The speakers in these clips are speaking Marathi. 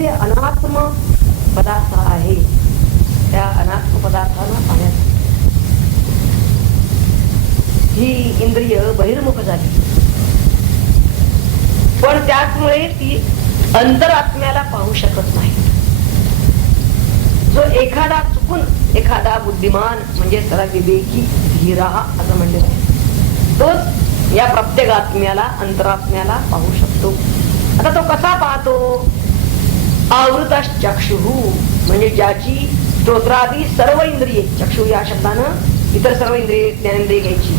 जे अनात्म पदार्थ आहे त्या अनात्म पदार्थाला पाहण्यात ही इंद्रिय बहिर्मुख झाली, पण त्याचमुळे ती अंतरात्म्याला पाहू शकत नाही. जो एखादा चुकून एखादा बुद्धिमान म्हणजे सरा विवेकी धीरा असं म्हणलेलं आहे, तोच या प्रत्येक आत्म्याला अंतरात्म्याला पाहू शकतो. आता तो कसा पाहतो? आवृतश्चक्षु म्हणजे ज्याची स्तोत्रादी सर्व इंद्रिये, चक्षु या शब्दानं इतर सर्व इंद्रिये ज्ञानेंद्रिये घ्यायची,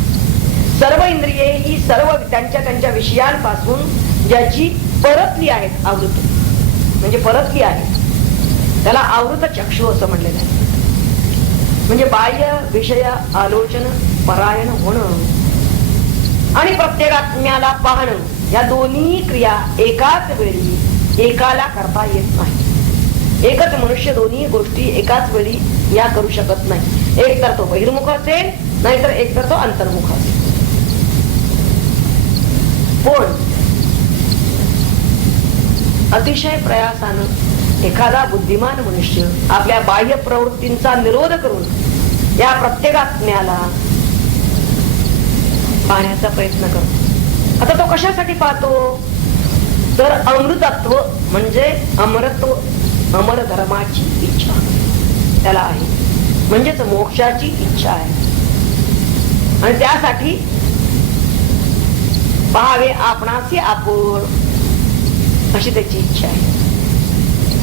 सर्व इंद्रिये ही सर्व त्यांच्या विषयांपासून ज्याची परतली आहेत, आवृत म्हणजे परतली आहे, त्याला आवृत चक्षु असं म्हणलेलं आहे. म्हणजे बाह्य विषय आलोचन परायण होणं आणि प्रत्येकात्म्याला पाहणं या दोन्ही क्रिया एकाच वेळी एकाला करता येत नाही. एकच मनुष्य दोन्ही गोष्टी एकाच वेळी या करू शकत नाही. एक तर तो बहिर्मुख असेल, नाहीतर एक तर तो अंतर्मुख असेल. पण अतिशय प्रयासानं एखादा बुद्धिमान मनुष्य आपल्या बाह्य प्रवृत्तींचा निरोध करून या प्रत्येकात्म्याला पाहण्याचा प्रयत्न करतो. आता तो कशासाठी पाहतो? तर अमृतत्व म्हणजे अमरत्व, अमर धर्माची इच्छा त्याला आहे, म्हणजेच मोक्षाची इच्छा आहे. आणि त्यासाठी पाहावे आपणासी आपण अशी त्याची इच्छा आहे.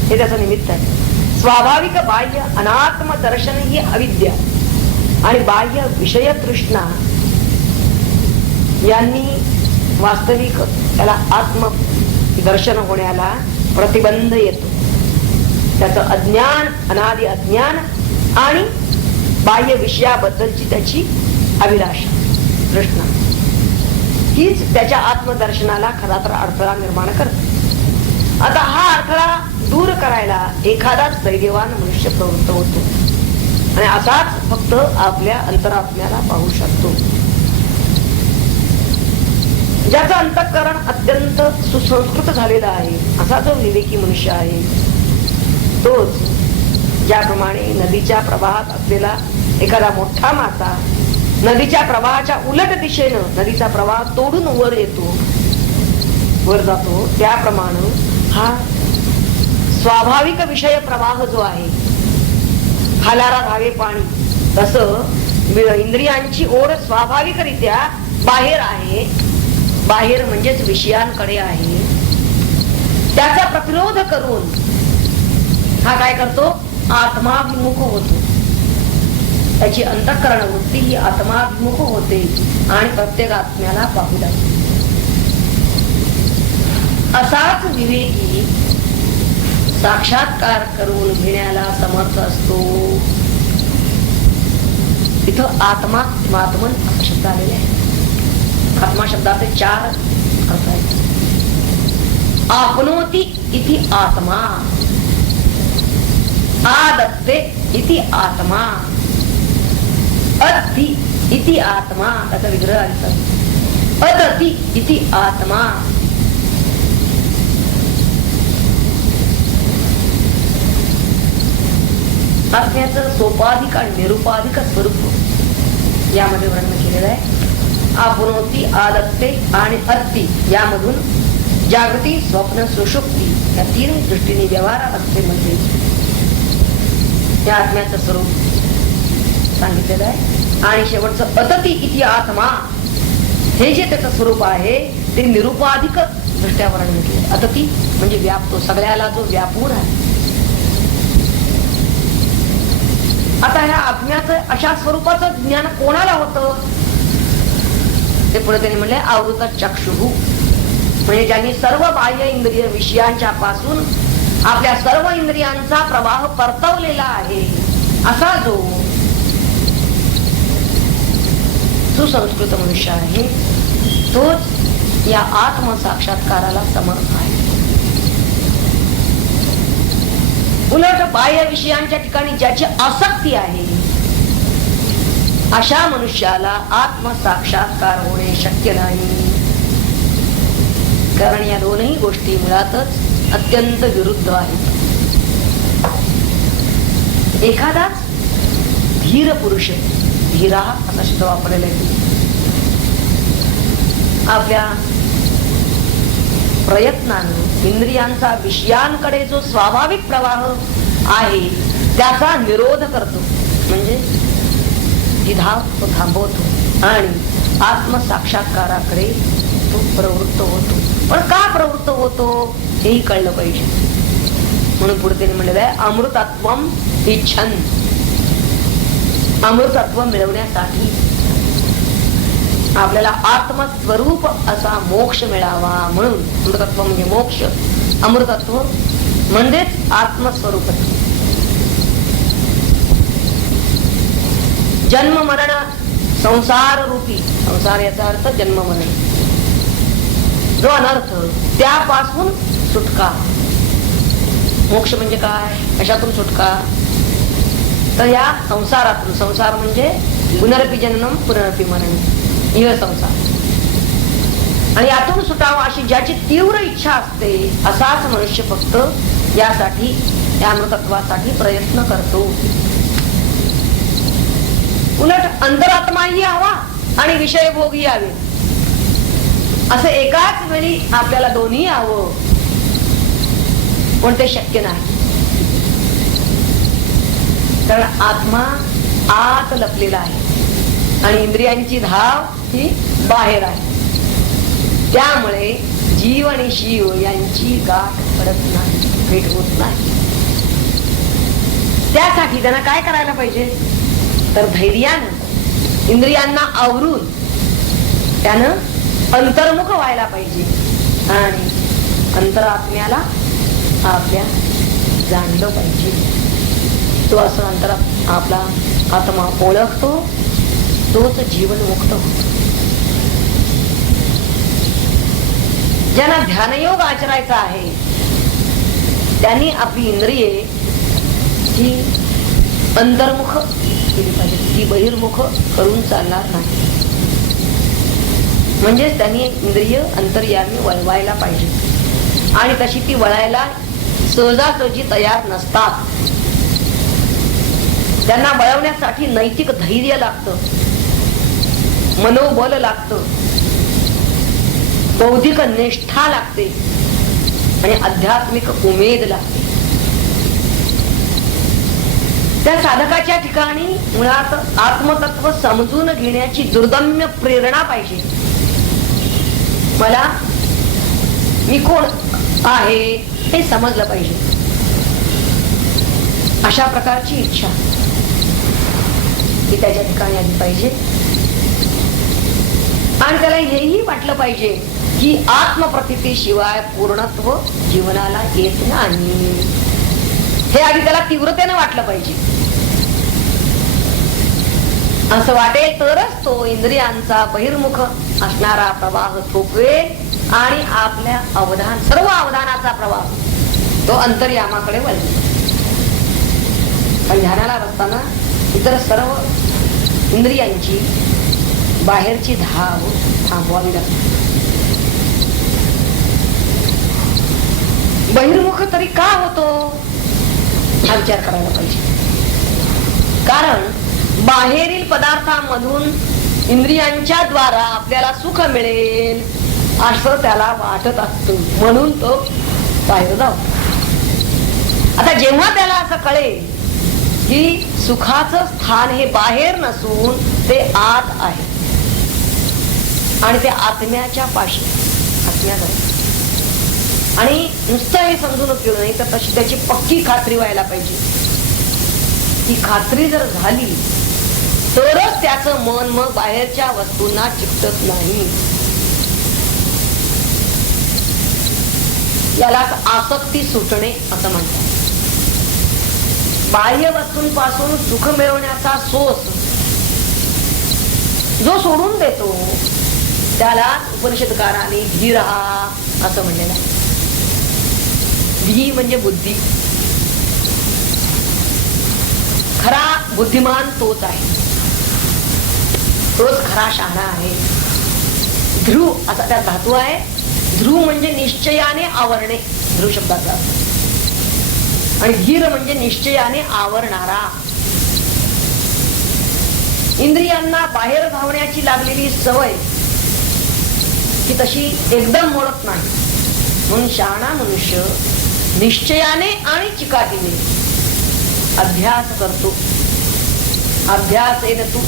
हे त्याचं निमित्त आहे. स्वाभाविक बाह्य अनात्म दर्शन ही अविद्या आणि बाह्य विषय तृष्णा यांनी वास्तविक त्याला आत्म दर्शन होण्याला प्रतिबंध येतो. त्याचं अज्ञान, अनादि अज्ञान आणि बाह्य विषयाबद्दलची त्याची अभिलाषा, तृष्णा हीच त्याच्या आत्मदर्शनाला खरा तर अडथळा निर्माण करते. आता हा अडथळा दूर करायला एखादाच दैर्यवान मनुष्य प्रवृत्त होतो आणि असाच फक्त आपल्या अंतरात्म्याला पाहू शकतो. ज्याचं अंतःकरण अत्यंत सुसंस्कृत झालेला आहे असा जो विवेकी मनुष्य आहे, तोच ज्याप्रमाणे नदीच्या प्रवाहात असलेला एखादा मोठा मासा नदीच्या प्रवाहाच्या उलट दिशेनं नदीचा प्रवाह तोडून वर येतो, वर जातो, त्याप्रमाणे हा स्वाभाविक विषय प्रवाह जो आहे, हालारा धावे पाणी, तसं इंद्रियांची ओढ स्वाभाविकरित्या बाहेर आहे, बाहेर म्हणजेच विषयांकडे आहे. त्याचा प्रतिरोध करून हा काय करतो? आत्माभिमुख होतो. त्याची अंतःकरण वृत्ती ही आत्माभिमुख होते आणि प्रत्येक आत्म्याला पाहू लागते. असाच विवेकी साक्षात्कार करून घेण्याला समर्थ असतो. इथं आत्मा, आत्मन असा शब्द आलेला आहे. आत्मा शब्दाचे 4 अर्थ आहेत. आपनोती इति आत्मा, आदत्ते इति आत्मा, अत्ति इति आत्मा, त्याचा विग्रह आहे, अदति इति आत्मा. आत्म्याचं सोपाधिक आणि निरुपाधिक स्वरूप यामध्ये वर्णन केलेलं आहे. आपनोती, आदत्ते आणि अत्ति यामधून जागृती, स्वप्न, सुषुप्ती या 3 दृष्टीने व्यवहार अवस्थेमध्ये या आत्म्याचं स्वरूप सांगितलेलं आहे. आणि शेवटचं अतती इति आत्मा, हे जे त्याचं स्वरूप आहे ते निरुपाधिक दृष्ट्या वर्णन केले. अतती म्हणजे व्यापतो, सगळ्याला जो व्यापून आहे. आता ह्या आत्म्याचं अशा स्वरूपाचं ज्ञान कोणाला होतं ते पुढे त्यांनी म्हणले आवृत चक्षु, म्हणजे ज्यांनी सर्व बाह्य इंद्रिय विषयांच्या पासून आपल्या सर्व इंद्रियांचा प्रवाह परतवलेला आहे असा जो सुसंस्कृत मनुष्य आहे, तोच या आत्मसाक्षात्काराला समर्थ आहे. उलट बाह्य विषयांच्या ठिकाणी ज्याची आसक्ती आहे अशा मनुष्याला आत्मसाक्षात्कार होणे शक्य नाही. कारण या दोनही गोष्टी मुळातच अत्यंत विरुद्ध आहेत. एखादाच धीर पुरुष, धीरा असा शब्द वापरलेला आहे, आपल्या प्रयत्नानं इंद्रियांचा विषयांकडे जो स्वाभाविक प्रवाह आहे त्याचा निरोध करतो, म्हणजे ती धाव तो थांबवतो आणि आत्मसाक्षात्काराकडे तो प्रवृत्त होतो. पण का प्रवृत्त होतो हेही कळलं पाहिजे. म्हणून पुढे त्यांनी म्हणलेलं आहे, अमृतत्वम इच्छन. अमृतत्व मिळवण्यासाठी आपल्याला आत्मस्वरूप असा मोक्ष मिळावा, म्हणून अमृतत्व म्हणजे मोक्ष, अमृतत्व म्हणजेच आत्मस्वरूप. जन्म मरण संसार रूपी, संसार याचा अर्थ जन्म मरण, जो अनर्थ त्यापासून सुटका. मोक्ष म्हणजे काय, कशातून सुटका, तर या संसारातून. संसार म्हणजे पुनरपि जननम पुनरपि मरण, इह संसार. आणि यातून सुटावा अशी ज्याची तीव्र इच्छा असते असाच मनुष्य फक्त यासाठी, या अमृतत्वासाठी प्रयत्न करतो. उलट अंतरात्माही हवा आणि विषय भोगही हवे, असं एकाच वेळी आपल्याला दोन्ही हवं पण ते शक्य नाही. कारण आत्मा आत लपलेला आहे आणि इंद्रियांची धाव ही बाहेर आहे. त्यामुळे जीव आणि शिव यांची गाठ पडत नाही, भेट होत नाही. त्यासाठी त्यांना काय करायला पाहिजे, तर धैर्यानं इंद्रियांना आवरून त्यानं अंतर्मुख व्हायला पाहिजे आणि अंतरात्म्याला आपल्या जाणलं पाहिजे. तो असं अंतरात आपला आत्मा ओळखतो, तोच जीवन मुक्त होतो. ज्यांना ध्यानयोग आचरायचा आहे त्यांनी आपली इंद्रिये ही अंतर्मुख केली पाहिजे, ती बहिर्मुख करून चालणार नाही. म्हणजेच त्यांनी इंद्रिय अंतर्यामी वळवायला पाहिजे आणि तशी ती वळायला सहजासहजी तयार नसतात. त्यांना वळवण्यासाठी नैतिक धैर्य लागतं, मनोबल लागतं, बौद्धिक निष्ठा लागते आणि आध्यात्मिक उमेद लागते. त्या साधकाच्या ठिकाणी मुळात आत्मतत्व समजून घेण्याची दुर्दम्य प्रेरणा पाहिजे. मला मी कोण आहे हे समजलं पाहिजे, अशा प्रकारची इच्छा ही त्याच्या ठिकाणी आली पाहिजे. आणि त्याला हेही वाटलं पाहिजे की आत्मप्रतीशिवाय पूर्णत्व जीवनाला येत नाही. हे आधी त्याला तीव्रतेने वाटलं पाहिजे. असं वाटेल तरच तो इंद्रियांचा बहिर्मुख असणारा प्रवाह थोपवेल आणि आपल्या अवधान, सर्व अवधानाचा प्रवाह तो अंतर्यामाकडे वळवेल. पण ध्यानाला बसताना इतर सर्व इंद्रियांची बाहेरची धाव थांबवावी लागते. बहिर्मुख तरी का होतो हा विचार करायला पाहिजे. कारण बाहेरील पदार्थांमधून इंद्रियांच्या द्वारा आपल्याला सुख मिळेल असं त्याला वाटत असतं, म्हणून तो बाहेर जातो. आता जेव्हा त्याला असं कळेल की सुखाचं स्थान हे बाहेर नसून ते आत आहे आणि ते आत्म्याच्या पाशी, आत्म्याजवळ, आणि नुसतं हे समजून उपयोग नाही तर तशी त्याची पक्की खात्री व्हायला पाहिजे. ती खात्री जर झाली तरच त्याचं मन मग बाहेरच्या वस्तूंना चिकटत नाही. याला आसक्ती सुटणे असं म्हणतात. बाह्य वस्तूंपासून सुख मिळवण्याचा सोस जो सोडून देतो त्याला उपनिषदकारांनी धीर असं म्हणलेलं आहे. धी म्हणजे बुद्धी. खरा बुद्धिमान तोच आहे, तोच खरा शहाणा आहे. ध्रुव असा त्या धातू आहे. ध्रुव म्हणजे निश्चयाने आवरणे, ध्रुव शब्दाचा अर्थ. आणि धीर म्हणजे निश्चयाने आवरणारा. इंद्रियांना बाहेर धावण्याची लागलेली सवय ही तशी एकदम मोडत नाही. म्हणून शहाणा मनुष्य निश्चयाने आणि चिकाटीने अभ्यास करतो. अभ्यास येत तू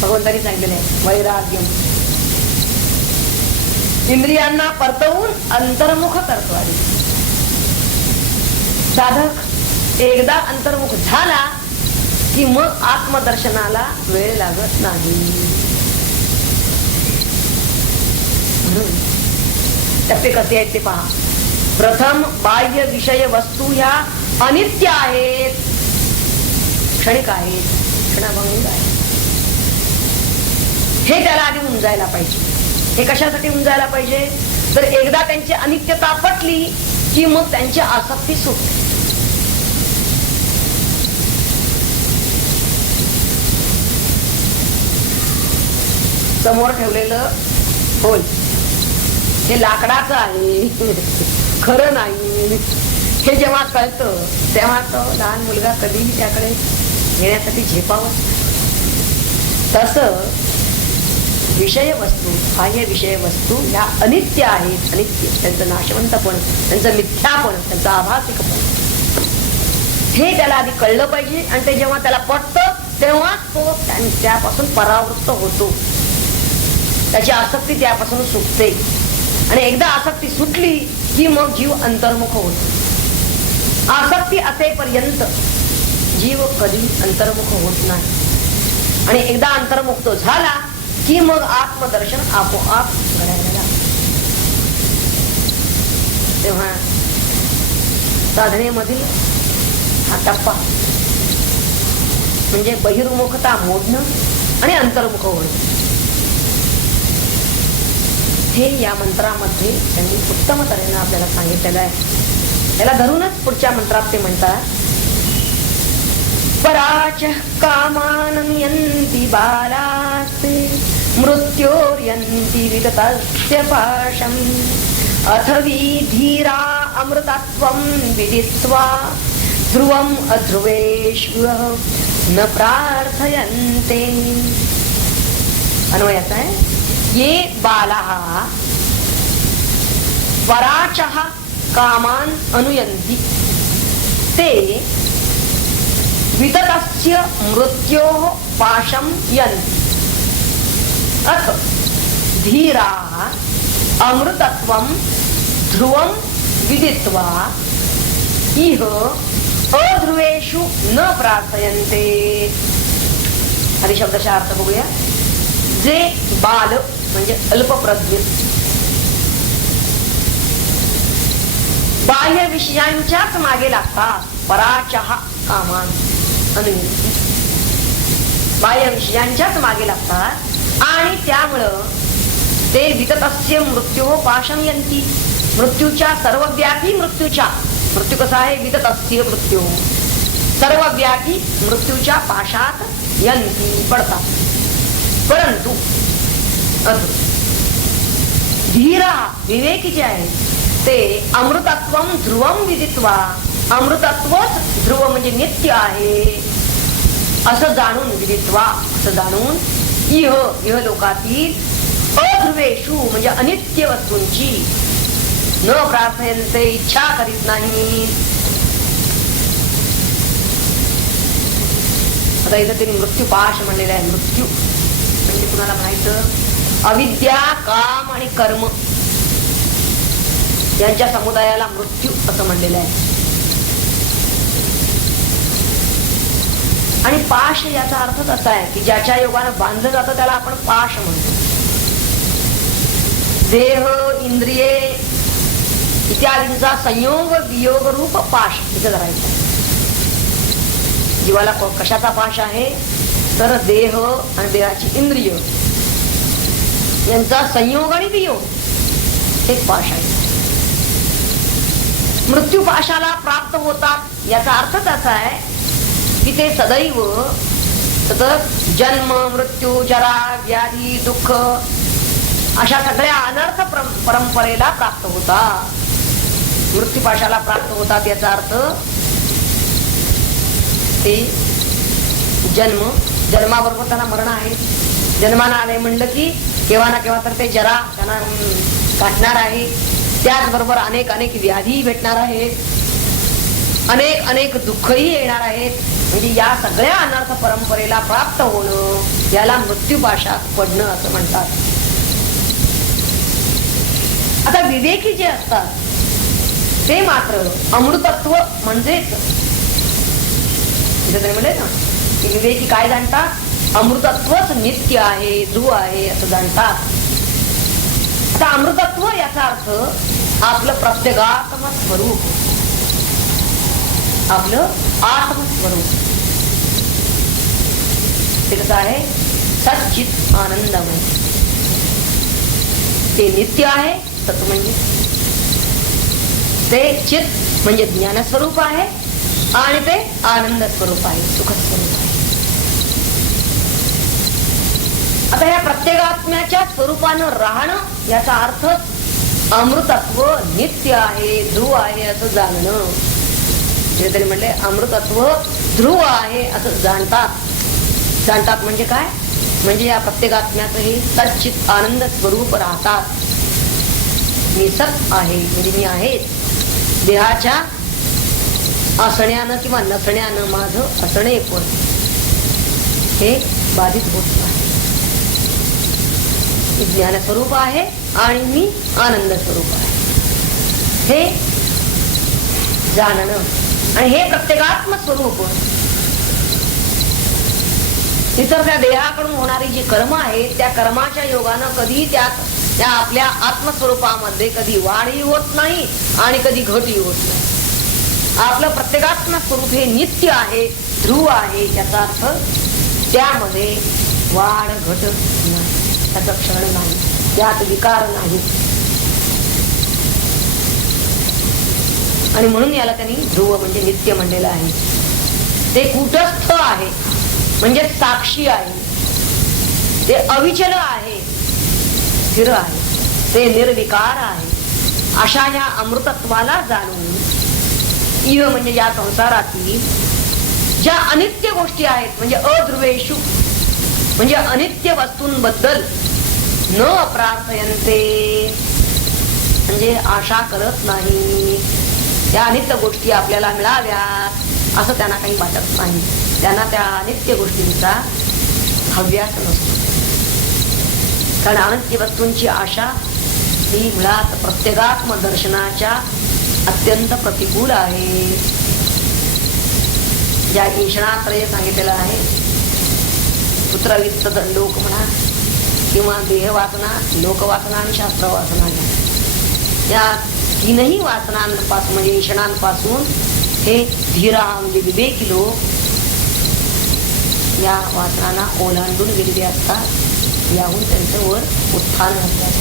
भगवंतांनी सांगितलेले आहे वैराग्यम. इंद्रियांना परतवून अंतर्मुख करतो. आधी साधक एकदा अंतर्मुख झाला की मग आत्मदर्शनाला वेळ लागत नाही. म्हणून टप्पे कसे आहेत ते पहा. प्रथम बाह्य विषय वस्तू ह्या अनित्य आहेत, क्षणिक आहेत, क्षणाभंग आहेत. हे त्याला आधी उमजायला पाहिजे. हे कशासाठी उमजायला पाहिजे तर एकदा त्यांची अनित्यता पटली की मग त्यांची आसक्ती सुटते. समोर ठेवलेलं होय हे लाकडाचं आहे, खरं नाही, हे जेव्हा कळतं तेव्हा तो लहान मुलगा कधीही त्याकडे घेण्यासाठी झेपावं. तसं विषय वस्तू, बाह्य विषय वस्तू ह्या अनित्य आहेत. अनित्य, त्यांचं नाशवंतपण, त्यांचं मिथ्यापण, त्यांचं आभासिकपण हे त्याला आधी कळलं पाहिजे. आणि ते जेव्हा त्याला पटतं तेव्हा तो त्यापासून परावृत्त होतो. त्याची आसक्ती त्यापासून सुटते. आणि एकदा आसक्ती सुटली की मग जीव अंतर्मुख होतो. आसक्ती असेपर्यंत जीव कधी अंतर्मुख होत नाही. आणि एकदा अंतर्मुक्त झाला की मग आत्मदर्शन आपोआप घडायला लागतं. तेव्हा साधनेमधील हा टप्पा म्हणजे बहिर्मुखता मोडणं आणि अंतर्मुख होणं. हे या मंत्रामध्ये त्यांनी उत्तम तऱ्हेने आपल्याला सांगितलेलं आहे. त्याला धरूनच पुढच्या मंत्रात ते म्हणतात पराच कामानं यन्ति बालास्ते मृत्योर्यन्ति विगतस्य पाशम् अथवी धीरा अमृतत्वं विदित्वा ध्रुवम् अध्रुवेषु न प्रार्थयन्ते. अन्वयाचा आहे ये बालाः पराचः कामान् अनुयन्ति ते विततस्य मृत्योः पाशं यन्ति अथ धीराः अमृतत्वं ध्रुवं विदित्वा इह अध्रुवेषु न प्रार्थयन्ते. आधी शब्दशः अर्थ बघूया. जे बाल म्हणजे अल्पप्रज्ञ बाह्य विषयांच्याच मागे लागतात. पराचः कामान अनुयन्ति, बाह्य विषयांच्याच मागे लागतात आणि त्यामुळं ते विततस्य मृत्योः पाशं यन्ति. मृत्यूच्या सर्वव्यापी मृत्यूच्या, मृत्यू कसा आहे विततस्य मृत्यू, सर्वव्यापी मृत्यूच्या पाशात यन्ति पडतात. परंतु धीरा विवेकी जे आहे ते अमृतत्वं ध्रुवं विदित्वा, अमृतत्वच ध्रुव म्हणजे नित्य आहे असं जाणून, विदित्वा असं जाणून इह लोकातील अध्रुवेषु म्हणजे अनित्य वस्तूंची न प्रार्थयन्ते इच्छा करीत नाही. आता इथं त्यांनी मृत्यूपाश म्हणलेला आहे. मृत्यू म्हणजे कुणाला म्हणायचं अविद्या, काम आणि कर्म यांच्या समुदायाला मृत्यू असं म्हणलेलं आहे. आणि पाश याचा अर्थच असा आहे की ज्याच्या योगानं बांधलं जातं त्याला आपण पाश म्हणतो. देह, इंद्रिये इत्यादींचा संयोग वियोग रूप पाश इथं धरायचा. जीवाला कशाचा पाश आहे तर देह आणि देहाची इंद्रिय यांचा संयोग आणि वियोग एक पाश आहे. मृत्यू पाशाला प्राप्त होतात याचा अर्थच असा आहे की ते सदैव सतत जन्म, मृत्यू, जरा, व्याधी, दुःख अशा सगळ्या अनर्थ परंपरेला प्राप्त होतात. मृत्यूपाशाला प्राप्त होतात. याचा अर्थ ते जन्माबरोबर त्यांना मरण आहे. जन्माला आले म्हणलं की केव्हा ना केव्हा तर ते जरा त्यांना गाठणार आहे. त्याचबरोबर अनेक अनेक व्याधी भेटणार आहेत, अनेक अनेक दुःखही येणार आहेत. म्हणजे या सगळ्या अनर्थ परंपरेला प्राप्त होणं याला मृत्यूपाशात पडणं असं म्हणतात. आता विवेकी जे असतात ते मात्र अमृतत्व म्हणजेच म्हणले ना की विवेकी काय जाणतात, अमृतत्वच नित्य आहे, ध्रुव आहे असं जाणतात. आता अमृतत्व याचा अर्थ आपलं प्रत्यगात्म स्वरूप, आपलं आत्मस्वरूप. ते कसं आहे, सच्चित आनंदमय. ते नित्य आहे, तत्व म्हणजे ते चित म्हणजे ज्ञानस्वरूप आहे आणि ते आनंद स्वरूप आहे, सुखस्वरूप आहे. आता या प्रत्येगात्म्याच्या स्वरूपानं राहणं याचा अर्थ अमृतत्व नित्य आहे, ध्रुव आहे असं जाणणं. तरी म्हणले अमृतत्व ध्रुव आहे असं जाणतात म्हणजे काय, म्हणजे या प्रत्येगात्म्याचं हे सच्चित आनंद स्वरूप राहतात. मी सत आहे म्हणजे मी आहे. देहाच्या असण्यानं किंवा नसण्यानं माझं असणे पण हे बाधित होत नाही. ज्ञान स्वरूप आहे आणि मी आनंद स्वरूप आहे हे जाणणं. आणि हे प्रत्येगात्म स्वरूप इतर त्या देहाकडून होणारी जी कर्म आहे त्या कर्माच्या योगानं कधी त्या आपल्या आत्मस्वरूपामध्ये कधी वाढही होत नाही आणि कधी घटही होत नाही. आपलं प्रत्येगात्म स्वरूप हे नित्य आहे, ध्रुव आहे. याचा अर्थ त्यामध्ये वाढ घट नाही, त्याचा क्षण नाही, त्यात विकार नाही. आणि म्हणून याला त्यांनी ध्रुव म्हणजे नित्य म्हणलेलं आहे. ते कूटस्थ आहे म्हणजे साक्षी आहे, ते अविचल आहे, स्थिर आहे, ते निर्विकार आहे. अशा या अमृतत्वाला जाणून इह म्हणजे या संसारातील ज्या अनित्य गोष्टी आहेत म्हणजे अध्रुवेषु म्हणजे अनित्य वस्तूंबद्दल न प्रार्थयन्ते म्हणजे आशा करत नाही. त्या अनित्य गोष्टी आपल्याला मिळाव्यात असं त्यांना काही वाटत नाही. त्यांना त्या अनित्य गोष्टींचा हव्यास नसतो. कारण अनित्य वस्तूंची आशा ही मुळात प्रत्येगात्म दर्शनाच्या अत्यंत प्रतिकूल आहे. ज्या ईशणात्रय सांगितलेलं आहे, पुत्रवित्त लोक म्हणा किंवा देहवासना, लोकवासना आणि शास्त्र वासना, या तीनही वासनांपासून म्हणजे ईशणांपासून हे धीरा म्हणजे विवेकी लोक या वासनांना ओलांडून गेलेले असतात. याहून त्यांचं वर उत्थान असतात.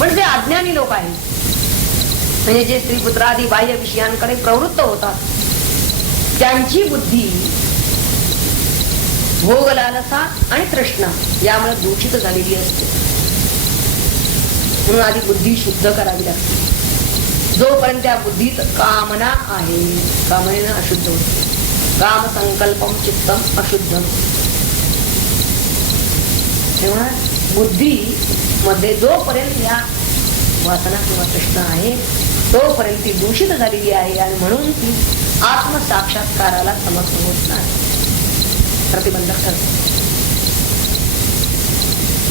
पण जे अज्ञानी लोक आहेत म्हणजे जे स्त्रीपुत्रादी बाह्य विषयांकडे प्रवृत्त होतात त्यांची बुद्धी भोग लालसा आणि तृष्णा यामुळे दूषित झालेली असते. म्हणून आधी बुद्धी शुद्ध करावी लागते. जोपर्यंत त्या बुद्धीत कामना आहे, कामनेनं अशुद्ध होते. काम संकल्पम चित्तम अशुद्धम. तेव्हा बुद्धी मध्ये जोपर्यंत या वासना किंवा तृष्णा आहे तोपर्यंत ती दूषित झालेली आहे आणि म्हणून ती आत्मसाक्षात्काराला समर्थ होत नाही, प्रतिबंधक ठरते.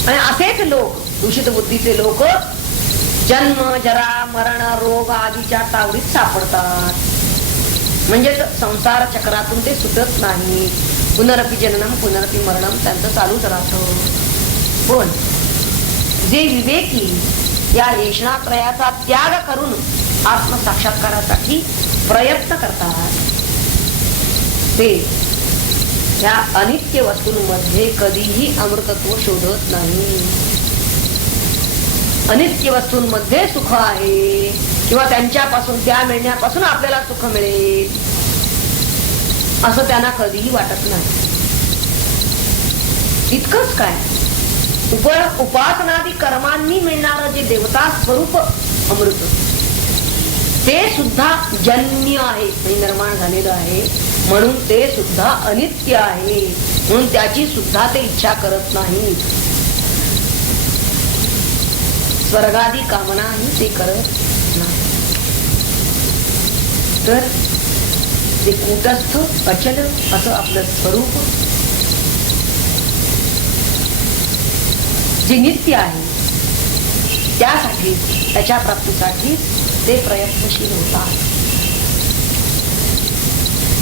आणि असेच लोक, दूषित बुद्धीचे लोक जन्म जरा मरण रोग आदीच्या तावडीत सापडतात. म्हणजेच संसार चक्रातून ते सुटत नाही. पुनरपि जननम पुनरपि मरणम त्यांचं चालूच राहतं. पण जे विवेकी या येषणात्रयाचा त्याग करून आत्मसाक्षात्कारासाठी प्रयत्न करतात ते या अनित्य वस्तूंमध्ये कधीही अमृतत्व शोधत नाही. अनित्य वस्तूंमध्ये सुख आहे किंवा त्यांच्यापासून त्या मिळण्यापासून आपल्याला सुख मिळेल असं त्यांना कधीही वाटत नाही. इतकंच काय, उपासनादी कर्मांनी मिळणारं जे देवता स्वरूप अमृत ते सुद्धा जन्य आहे, निर्माण झालेलं आहे, म्हणून ते सुद्धा अनित्य आहे, म्हणून त्याची सुद्धा ते इच्छा करत नाही. स्वर्गादी कामनाही ते करत नाही. तर ते कूटस्थ अचल असं आपलं स्वरूप जे नित्य आहे, त्यासाठी त्याच्या प्राप्तीसाठी ते प्रयत्नशील होतात.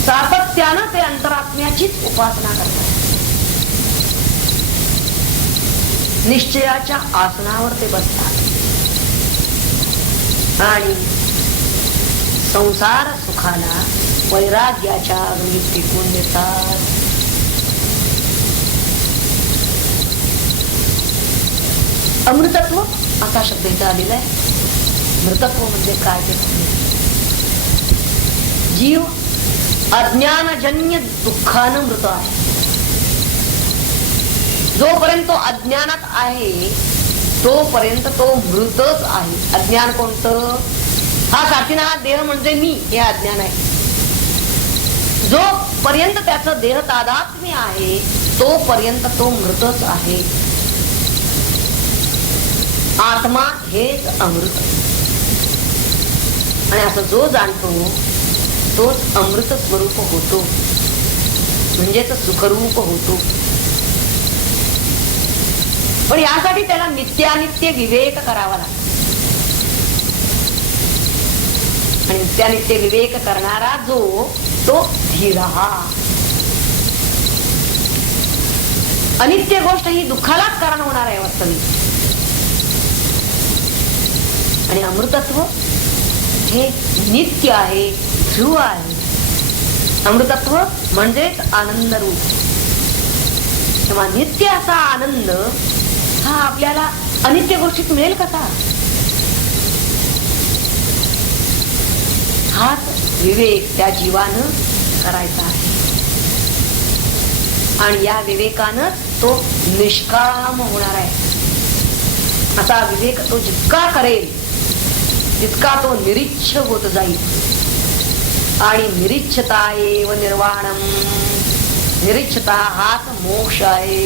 सातत्यानं ते अंतरात्म्याचीच उपासना करतात. निश्चयाच्या आसनावर ते बसतात आणि संसार सुखाला वैराग्याच्या अग्नीत टिकून देतात. अमृतत्व असा शब्द इथं आलेला आहे. मृतत्व म्हणजे काय ते जीव अज्ञानजन्य दुःखानं मृत आहे. जोपर्यंत तो अज्ञानात आहे तोपर्यंत तो मृतच आहे. अज्ञान कोणतं? हा साथीना हा देह म्हणजे मी, हे अज्ञान आहे. जोपर्यंत त्याचं देह तादात्म्य आहे तोपर्यंत तो मृतच आहे. आत्मा हेच अमृत, आणि असं जो जाणतो तोच अमृत स्वरूप होतो, म्हणजेच सुखरूप होतो. पण यासाठी त्याला नित्यानित्य विवेक करावा लागतो. आणि नित्यानित्य विवेक करणारा जो तो धीर. अनित्य गोष्ट ही दुःखालाच कारण होणार आहे वास्तविक. आणि अमृतत्व हे नित्य आहे, ध्रुव आहे. अमृतत्व म्हणजेच आनंद रूप. तेव्हा नित्य असा आनंद हा आपल्याला अनित्य गोष्टीत मिळेल कसा? हाच विवेक त्या जीवानं करायचा आहे. आणि या विवेकानं तो निष्काम होणार आहे. असा विवेक तो जितका करेल तितका तो निरीच्छ होत जाईल. आणि निरीच्छता एव निर्वाणम, निरीच्छता हाच मोक्ष आहे.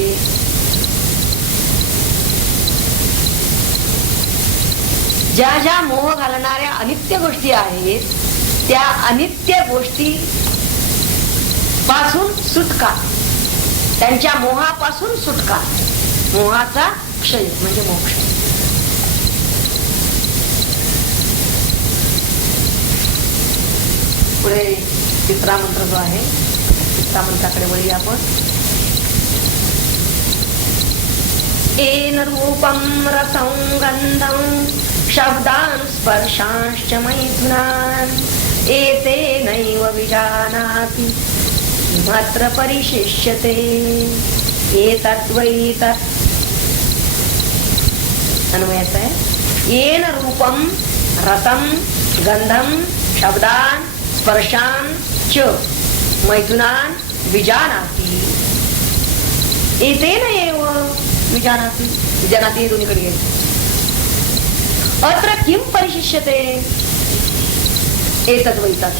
ज्या ज्या मोह घालणाऱ्या अनित्य गोष्टी आहेत त्या अनित्य गोष्टी पासून सुटका, त्यांच्या मोहापासून सुटका, मोहाचा क्षय म्हणजे मोक्ष. पुढे तिसरा मंत्र जो आहे, तिसरा मंत्राकडे वळूया आपण. येन रूपं रसं गंधं शब्दान् स्पर्शांश्च मैथुनान् एतेनैव विजानाति मात्र परिशिष्यते. एतद्वै तत् अन्वयाचा आहे. येन रूपं रसं गंधं शब्दान् स्पर्शान् च मैथुनान् विजानाति. एतेन एव विजानाति. विजानाति हे दोन्हीकडे गेले. अत्र किं परिशिष्यते? एतद्वै तत्.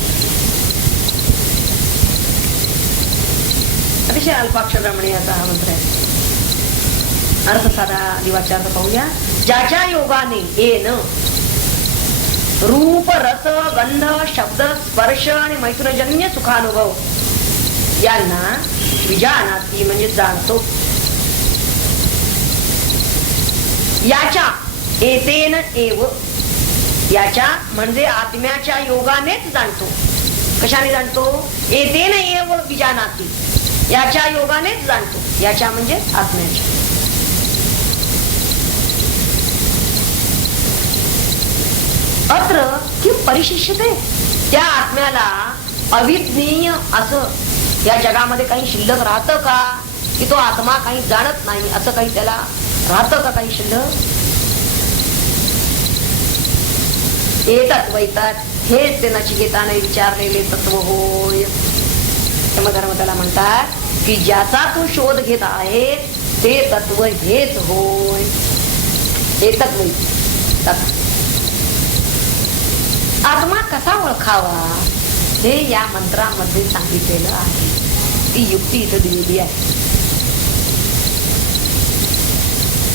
अतिशय अल्पाक्षर रमणीय असा हा मंत्र आहे. अर्थ साधा दिवाचार्थ पाहूया. ज्याच्या योगाने येन रूप रस गंध शब्द स्पर्श आणि मैथुनजन्य सुखानुभव यांना विजानाती म्हणजे जाणतो. याच्या एतेन एव, याच्या म्हणजे आत्म्याच्या योगानेच जाणतो. कशाने जाणतो? एतेन एव विजानाती, याच्या योगानेच जाणतो. याच्या म्हणजे आत्म्याच्या. अत्र किं परिशिष्यते? त्या आत्म्याला अविज्ञेय असं या जगामध्ये काही शिल्लक राहतं का? की तो आत्मा काही जाणत नाही असं काही त्याला राहतं का काही शिल्लक? येतात वैतात हेच ते नचिकेताने विचारलेले तत्व होय. धर्म त्याला म्हणतात की ज्याचा तू शोध घेत आहे ते तत्व हेच होय. येतात वैतात. आत्मा कसा ओळखावा हे या मंत्रामध्ये सांगितलेलं आहे. ती युक्ती इथं दिलेली आहे.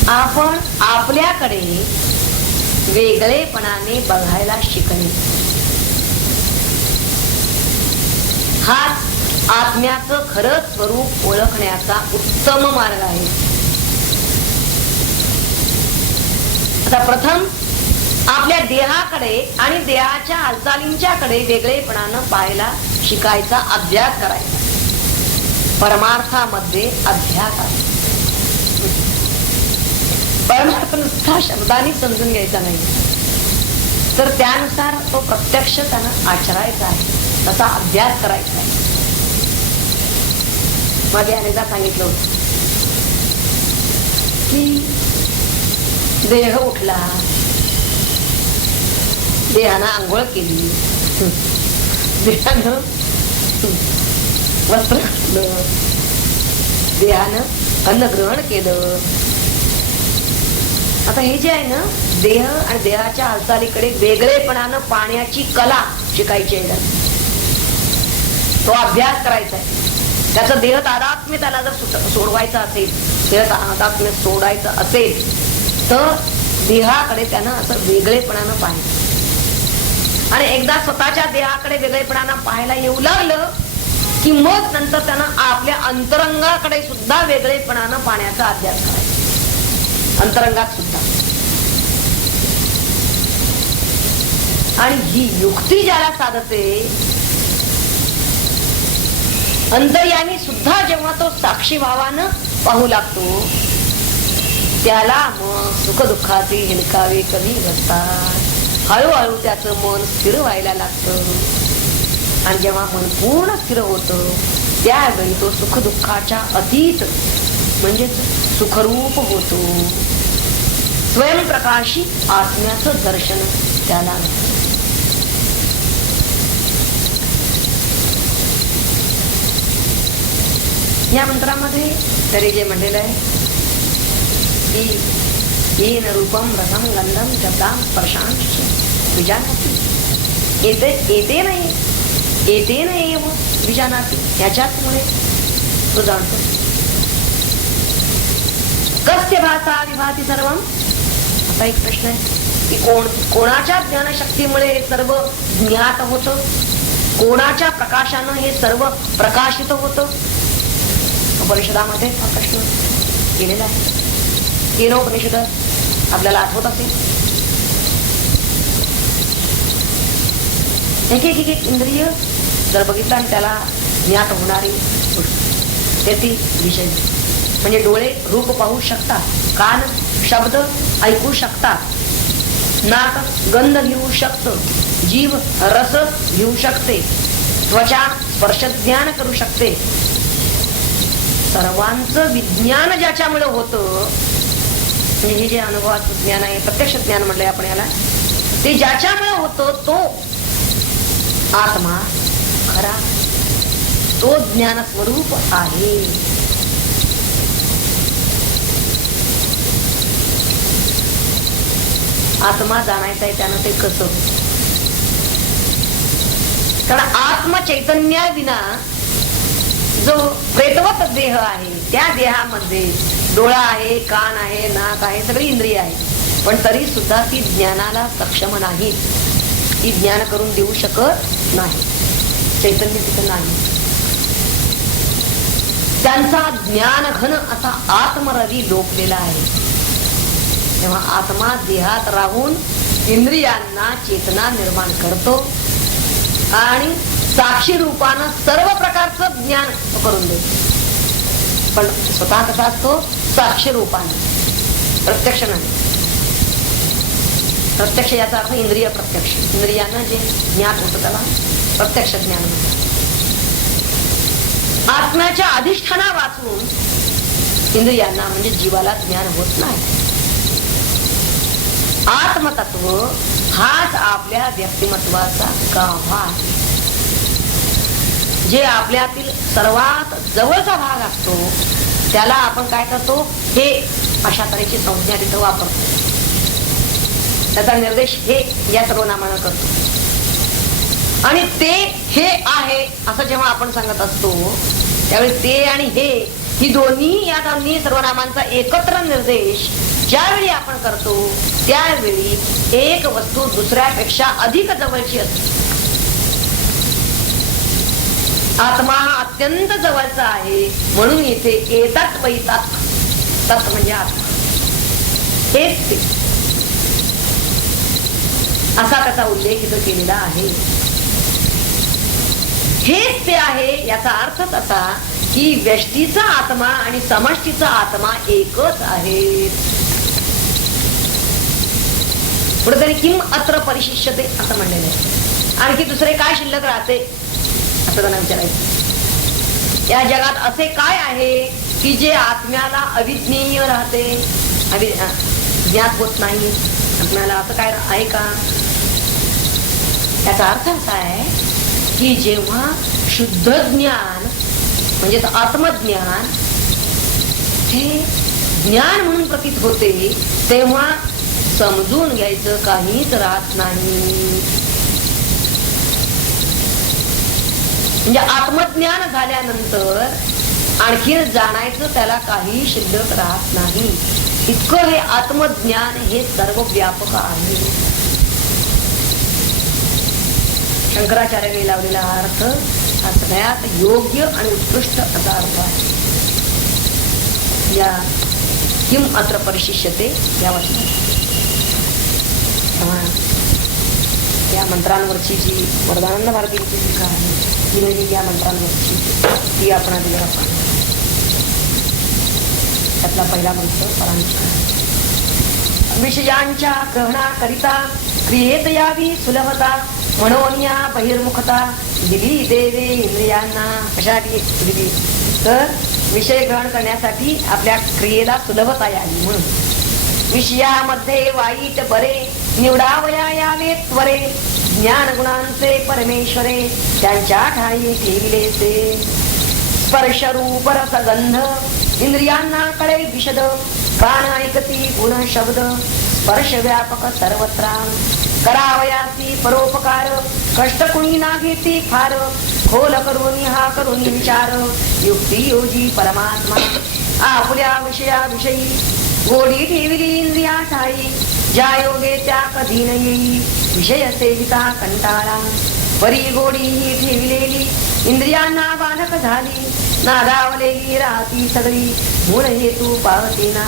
आपण आपल्याकडे वेगळेपणाने बघायला शिकणे हा आत्म्याचं खरंच स्वरूप ओळखण्याचा उत्तम मार्ग आहे. आता प्रथम आपल्या देहाकडे आणि देहाच्या हालचालींच्याकडे वेगळेपणानं पाहायला शिकायचा, अभ्यास करायचा. परमार्थामध्ये अभ्यास आहे. परमार्थ नुसता शब्दाने समजून घ्यायचा नाही, तर त्यानुसार तो प्रत्यक्ष त्यानं आचरायचा आहे, तसा अभ्यास करायचा आहे. मध्ये अनेकदा सांगितलं होतं की देह उठला, देहानं आंघोळ केली, देहानं वस्त्र घातलं, देहानं अन्न ग्रहण केलं. आता हे जे आहे ना, देह आणि देहाच्या हालचालीकडे वेगळेपणानं पाहण्याची कला शिकायची आहे. तो अभ्यास करायचा आहे. त्याचं देह तादात्म्य त्याला जर सोडवायचं असेल, देह तादात्म्य सोडायचं असेल, तर देहाकडे त्यानं असं वेगळेपणानं पाहायचं. आणि एकदा स्वतःच्या देहाकडे वेगळेपणानं पाहायला येऊ लागलं की मग नंतर त्यानं आपल्या अंतरंगाकडे सुद्धा वेगळेपणानं पाहण्याचा अभ्यास करायचा. अंतरंगात सुद्धा. आणि ही युक्ती ज्याला साधते, अंतर्यामी सुद्धा जेव्हा तो साक्षी भावानं पाहू लागतो, त्याला मग सुखदुःखाचे हिणकावे कमी असतात. हळूहळू त्याचं मन स्थिर व्हायला लागतं. आणि जेव्हा मन पूर्ण स्थिर होतं, त्यावेळी तो सुखदुःखाच्या अतीत म्हणजे सुखरूप होतो. स्वयंप्रकाशी आत्म्याचं दर्शन त्याला. या मंत्रामध्ये तरी जे म्हणलेलं आहे की येन रूपम रसम गंधम शब्दाम स्पर्शांश विजानाती, येते नाही विजानाती, ह्याच्याचमुळे तो जाणतो. कस्य भासा विभाती सर्वम. असा एक प्रश्न आहे की कोणाच्या ज्ञानशक्तीमुळे हे सर्व ज्ञात होतं, कोणाच्या प्रकाशानं हे सर्व प्रकाशित होतं. उपनिषदामध्ये हा प्रश्न केलेला आहे. केनोपनिषद आपल्याला आठवत असेल. एक इंद्रिय जर बघितलं आणि त्याला ज्ञात होणारी त्याची विषय म्हणजे डोळे रूप पाहू शकतात, कान शब्द ऐकू शकतात, नाक गंध घेऊ शकतं, जीव रस घेऊ शकते, त्वचा स्पर्श ज्ञान करू शकते. सर्वांचं विज्ञान ज्याच्यामुळे होतं, म्हणजे हे जे अनुभवाचं ज्ञान आहे, प्रत्यक्ष ज्ञान म्हटलंय आपण याला, ते ज्याच्यामुळे होतं तो आत्मा खरा, तो ज्ञान स्वरूप आहे. आत्मा जाणायचा आहे त्यानं ते कसं. कारण आत्मचैतन्याविना जो प्रेतवत देह आहे, त्या देहामध्ये डोळा आहे, कान आहे, नाक आहे, सगळी इंद्रिय आहे, पण तरी सुद्धा ती ज्ञानाला सक्षम नाही. ती ज्ञान करून देऊ शकत नाही. चैतन्य तिथं नाही. त्यांचा ज्ञानघन असा आत्मरवी लोकलेला आहे. तेव्हा आत्मा देहात राहून इंद्रियांना चेतना निर्माण करतो आणि साक्षी रूपानं सर्व प्रकारचं ज्ञान करून देतो. पण स्वतः कसा असतो? साक्षी रूपाने, प्रत्यक्ष नाही. प्रत्यक्ष याचा अर्थ इंद्रिय प्रत्यक्ष. इंद्रियांना जे ज्ञात होतं त्याला प्रत्यक्ष ज्ञान होतं. आत्म्याच्या अधिष्ठाना वाचून इंद्रियांना म्हणजे जीवाला ज्ञान होत नाही. आत्मतत्व हाच आपल्या व्यक्तिमत्वाचा गाभा आहे. जे आपल्यातील सर्वात जवळचा भाग असतो त्याला आपण काय करतो? हे अशा तऱ्हेची संज्ञा तिथं वापरतो. त्याचा निर्देश हे या सर्व नामानं करतो. आणि ते हे आहे असं जेव्हा आपण सांगत असतो त्यावेळी ते आणि हे ही दोन्ही या दोन्ही सर्वनामांचा एकत्र निर्देश ज्यावेळी आपण करतो त्यावेळी एक वस्तू दुसऱ्यापेक्षा अधिक जवळची असते. आत्मा अत्यंत जवळचा आहे म्हणून इथे येतात वैतात, तत् म्हणजे आत्मा हेच ते असा त्याचा उल्लेख इथं केलेला आहे. हेच ते आहे याचा अर्थच असा की व्यष्टीचा आत्मा आणि समष्टीचा आत्मा एकच आहे. कुठेतरी किम अत्र परिशिष्यते असं म्हणलेलं आहे. आणखी दुसरे काय शिल्लक राहते असं त्यांना विचारायचं. या जगात असे काय आहे की जे आत्म्याला अविज्ञेय राहते, ज्ञात होत नाही आत्म्याला, असं काय आहे का? याचा अर्थ असा आहे की जेव्हा शुद्ध ज्ञान म्हणजे आत्मज्ञान हे ज्ञान म्हणून प्रतीत होते तेव्हा समजून घ्यायचं काहीच राहत नाही. म्हणजे आत्मज्ञान झाल्यानंतर आणखीन जाणायचं त्याला काही शिल्लक राहत नाही. इतकं हे आत्मज्ञान हे सर्व व्यापक आहे. शंकराचार्यांनी लावलेला अर्थ हा सगळ्यात योग्य आणि उत्कृष्ट असा अर्थ आहे. या किम अत्र परिशिष्यते या वचनात या मंत्रांवरची जी वरदानंद भारतीची टीका आहे ती या मंत्रांवरची ती आपण दिली. आपण त्यातला पहिला मंत्र परांचा विषयांच्या ग्रहणाकरिता क्रियेत यावी सुलभता म्हणून या बहिर्मुखता दिली देवे इंद्रियांना. कशासाठी दिली तर विषय ग्रहण करण्यासाठी आपल्या क्रियेला सुलभता यावी म्हणून. विषयामध्ये वाईट बरे निवडावया यावे त्वरे ज्ञान गुणांचे परमेश्वरे त्यांच्या ठाई ठेविलेचे. स्पर्श रूप रस गंध इंद्रियांना कळे विशद कान ऐकती गुण शब्द स्पर्श व्यापक सर्वत्र करावयासी परोपकार कष्ट कुणी ना घेती फार खोल करून हा करून विचार युक्ती योजी परमात्मा आपुल्या विषयाविषयी गोडी ठेविली इंद्रिया ठाई ज्या योगे त्या कधी न येई विषय सेविता कंटाळा परी गोडी ही ठेविलेली इंद्रियांना बालक झाली नादावलेली राहती सगळी मूळ हेतू पावती ना.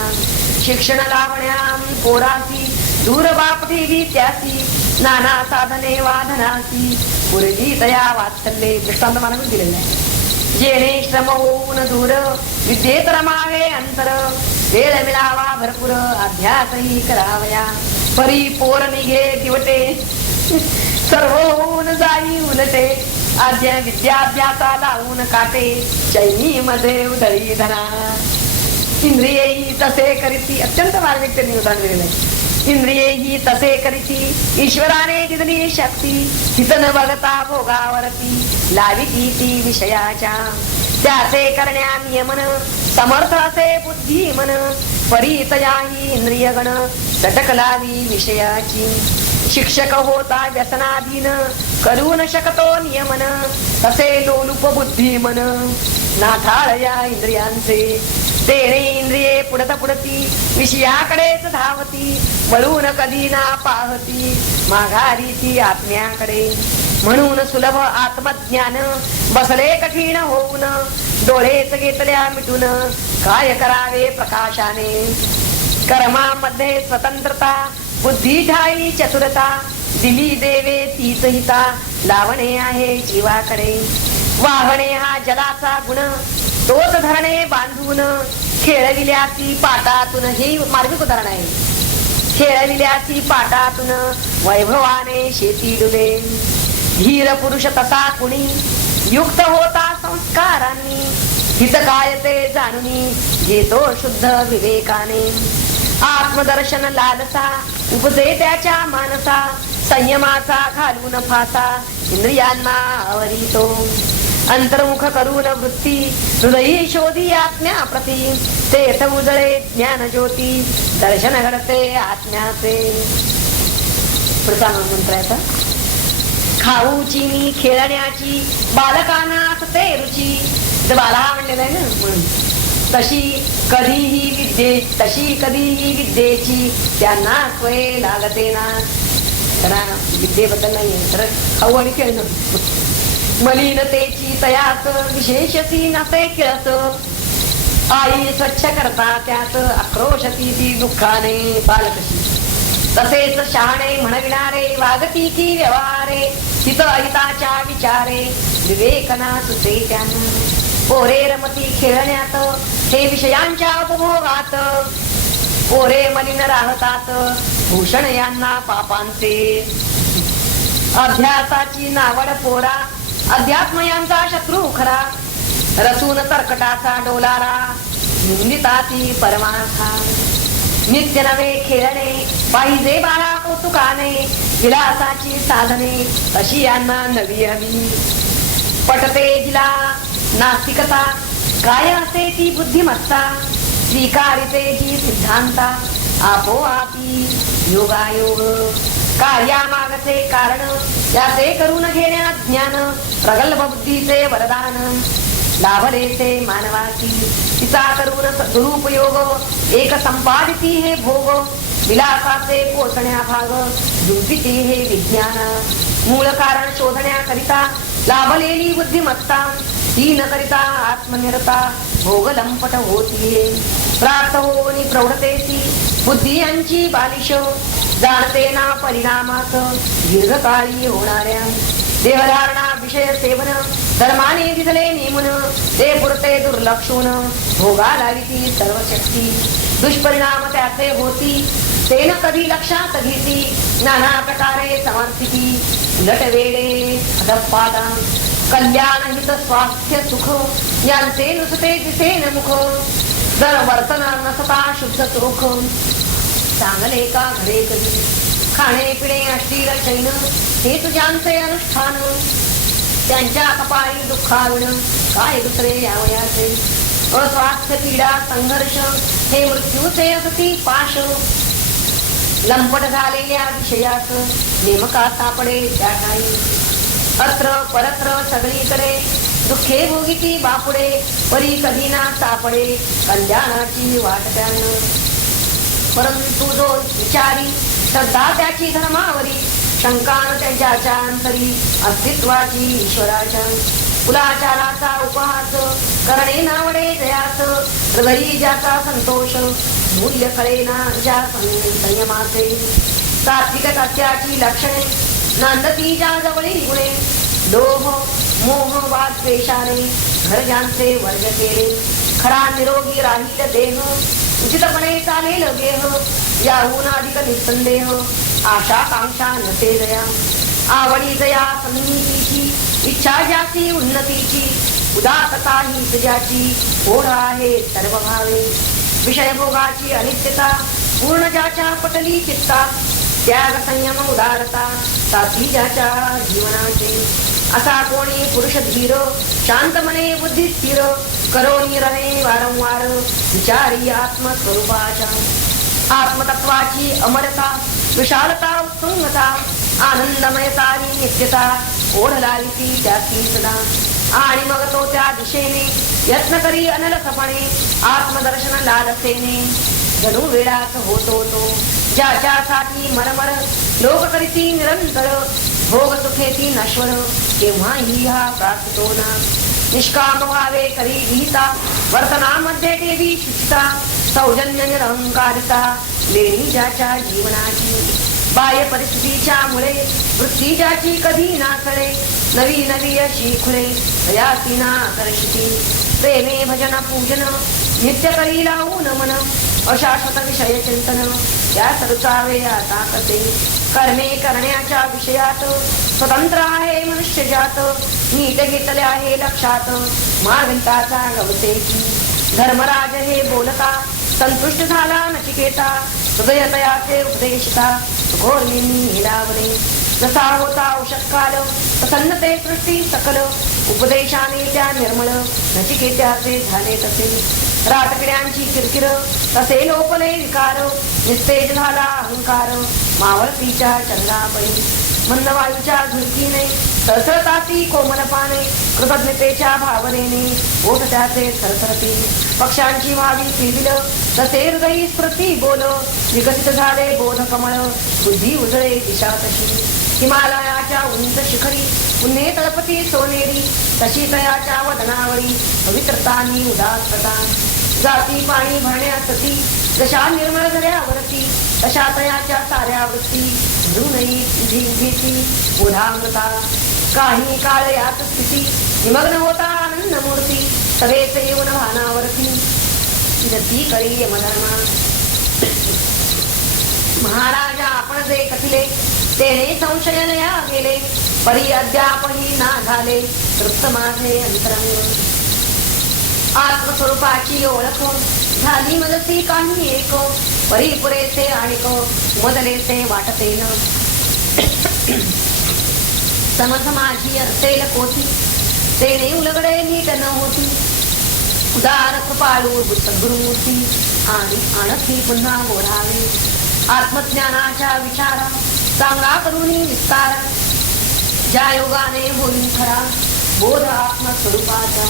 शिक्षण लावण्या पोरासी दूर बाप ठेवी त्यासी नाना साधने वाधनासी पुरजी तया वात्सल्ये दृष्टांत मानून दिलेला आहे. जेणे श्रम होऊन दूर विद्येत रमावे अंतर वेळ मिळावा भरपूर अभ्यासही करावया परी पोर निघे दिवटे सर्व होऊन जाई उलटे आद्य विद्याभ्यासा लावून काटे चैनी मध्ये उधळी धरा. इंद्रियेही तसे करीती अत्यंत मार्मिक त्यांनी उदाहरण दिलेलं आहे. इंद्रियेही तसे करीती ईश्वराने दिलेली शक्ती हित न बघता भोगावरती लाविती ती विषयाच्या त्याचे करण्या नियमन समर्थ असे बुद्धी मन परीतयाही इंद्रियगण चटक लावी विषयाची. शिक्षक होता व्यसनाधीन करू न शकतो नियमन तसे लोलुप बुद्धी मन नाठाळ या इंद्रियांचे तेने इंद्रिये पुढत पुढती विषयाकडेच धावती वळून कधी ना पाहती माघारी ती आत्म्याकडे. म्हणून सुलभ आत्मज्ञान बसले कठीण होऊन डोळेच घेतल्या मिटून काय करावे प्रकाशाने. कर्मामध्ये स्वतंत्रता बुद्धी ठाई चतुरता दिली देवे तीच हिता लावणे आहे जीवाकडे. वाहणे हा जलाचा गुण तोच धरणे बांधून खेळविल्याची पाटातून हे मार्मिक उदाहरण आहे. खेळविल्याची पाटातून वैभवाने शेती डुले धीर पुरुष तसा कुणी युक्त होता संस्कारांनी हित काय ते जाणून घेतो शुद्ध विवेकाने. आत्मदर्शन लालसा उपजे त्याच्या मानसा संयमाचा घालून फासा इंद्रियांना आवरितो. अंतर्मुख करून वृत्ती हृदयी शोधी आत्म्याप्रती तेथ उजळे ज्ञान ज्योती दर्शन घडते आत्म्याचे. पुढचा मंत्र आहे खाऊची मी खेळण्याची बालकांना असते रुची. बाला म्हणलेलं आहे ना म्हणून. तशी कधीही विद्येची त्यांना स्वय लागते ना. त्यांना विद्येबद्दल नाही तर खाऊ आणि खेळणं. मलिनतेची तयात विशेषती नसे खेळत. आई स्वच्छ करता त्यात आक्रोशती ती दुःखाने बालकशी. तसेच शहाणे म्हणविणारे वागती की व्यवहारे हित अहिताच्या विचारे विवेकना सुचे त्यांना. पोरे रमती खेळण्यात हे विषयांच्या उपभोगात. पोरे मलिन राहतात भूषण यांना पापांचे. अभ्यासाची नावड पोरा अध्यात्म यांचा शत्रू खरा. रसून तरकटाचा डोलारा निंदिताती परमार्था. नित्य नवे खेळणे पाहिजे बाळा कौतुकाने. विलासाची साधने अशी यांना नवी हवी. पटते जिला नास्तिकता काय असे ती बुद्धिमत्ता. स्वीकारिते जी सिद्धांता आपोआपी योगायोग. कार्यामागचे कारण याचे करून घेण्या ज्ञान. प्रगल्भ बुद्धीचे वरदान लाभले ते मानवाची. तिचा करून दुरुपयोग एक संपादिती हे भोग. विलासाचे पोचण्या भाग दुर्विती हे विज्ञान. मूळ कारण शोधण्याकरिता लाभलेली बुद्धिमत्ता. ती न करिता आत्मनिरता भोग लंपट होतीये. प्राप्त होऊन प्रौढतेची बुद्धी यांची बालिश. जाणते ना परिणामात दीर्घकाळी होणाऱ्या. देहधारणा विषय सेवन धर्माने दिसले नेमून. ते पुरते दुर्लक्षून भोगा लाविती सर्व शक्ती. दुष्परिणाम त्याचे होती ते न कधी लक्षात घेती. नाना प्रकारे समर्थिती लटवेडे अधपादा. कल्याण हित स्वास्थ्य सुख यांचे नुसते दिसे न मुख. जर वर्तन नसता शुद्ध चोख चांगले का घडे कधी. खाणे पिणे अश्लील शैन हे तुझ्यांचे अनुष्ठान. त्यांच्या कपाळी दुःखाविण काय दुसरे यावयाचे. अस्वास्थ्य पीडा संघर्ष हे मृत्यूचे असती पाश. लंपट झालेल्या विषयात नेमका सापडे त्या ठाई. अत्र परत्र सगळीकडे दुःखे भोगिती बापुडे. परी कधी ना सापडे कल्याणाची वाट त्यानं. परंतु जो विचारी श्रद्धा त्याची धर्मावरी. शंकान त्यांच्या अंतरी अस्तित्वाची ईश्वराच्या. कुलाचाराचा उपहास करणे नावडे जयास. हृदयी ज्याचा संतोष मूल्य कळेना ज्या संयमाचे. सात्विक सत्याची लक्षणे नांदती ज्या जवळी गुणे. लोभ मोह वाद द्वेषाने घर ज्यांचे वर्ग केले. खरा निरोगी राहील देह उचितपणे चालेल गेह. याहून अधिक निसंदेह आशा कांक्षा नसे दया. आवडी दया सन्निधीची इच्छा ज्याची उन्नतीची. उदात्तता ही ज्याची ओढ आहे सर्व भावे. विषयभोगाची अनित्यता पूर्ण ज्याच्या पटली चित्ता. त्याग संयम उदारता साथी ज्याच्या जीवनाचे. असा कोणी पुरुष धीर शांत मने बुद्धी स्थिर. करोनी रहे वारंवार विचारी आत्मस्वरूपाच्या. आत्मतत्वाची अमरता विशालता उत्तुंगता. आनंदमयता नित्यता ओढ लाविती त्याची सदा. आणि मग तो त्या दिशेने यत्न करी अनलसपणे. आत्मदर्शन लालसेने जणू वेळात होतो तो. ज्याच्यासाठी मरमर लोक करीती निरंतर. भोग सुखेती नश्वर केव्हाही हा प्राप्तो ना. निष्काम भावे करी विहिता वर्तनामध्ये ठेवी शुचिता. सौजन्य निरहंकारिता लेणी ज्याच्या जीवनाची. बाह्य परिस्थितीच्या मुळे वृत्ती ज्याची कधी नासळे. नवी नवी अशी खुळे प्रयासी ना आकर्षिती. प्रेमे भजन पूजन नित्य करी लावून मन. अशाश्वत विषय चिंतन त्या सरुचावे आता कसे. कर्मे करण्याच्या विषयात स्वतंत्र आहे मनुष्य जात. नीट घेतले आहे लक्षात मार्गंताचा गवसेची. धर्मराज हे बोलता संतुष्ट झाला नचिकेता. हृदय तयाचे उपदेशिता घोरलेनी हिरावले. जसा होता औषधकाल प्रसन्नते सृष्टी सकल. उपदेशाने त्या निर्मळ नचिकेत्याचे झाले तसे. रातकिड्यांची किरकिर तसे लोपले विकार. निस्तेज झाला अहंकार मावळतीच्या चंद्रापरी. मंदवायूच्या झुळकीने सळसळताती कोमलपाने कृतज्ञतेच्या भावनेने ओठ त्याचे सरसरती पक्षांची व्हावी किलबिल तसे हृदयी स्मृती बोल विकसित झाले बोध कमळ बुद्धी उजळे दिशा तशी हिमालयाच्या उंच शिखरी पुण्ये तळपती सोनेरी तशी तयाच्या वदनावरी पवित्रतानी उदासता जाती पाणी भरण्यासती जशा निर्मळ झऱ्यावरती तशा तयाच्या साऱ्या वृत्ती भरूनही भीती बोधामृता काही काळ यात स्थिती निमग्न होता आनंद मूर्ती सवेच येऊन भानावरती गती करी यमधर्मा महाराजा आपण जे कथिले तेने संशयनया गेले परी अद्यापही ना झाले तृप्त माझे अंतरंग आत्मस्वरूपाची ओळख झाली मदती काही एक परी पुरेसे आणिक मदलेसे वाटते न समज माझी असेल कोठी तेने उलगडे नीट न होती उदार कृपाळू सद्गुरुमूर्ती आणि आणखी पुन्हा ओढावे आत्मज्ञानाच्या विचारा सांगा करुणी विस्तारा ज्या योगाने होईल खरा बोध आत्मस्वरूपाचा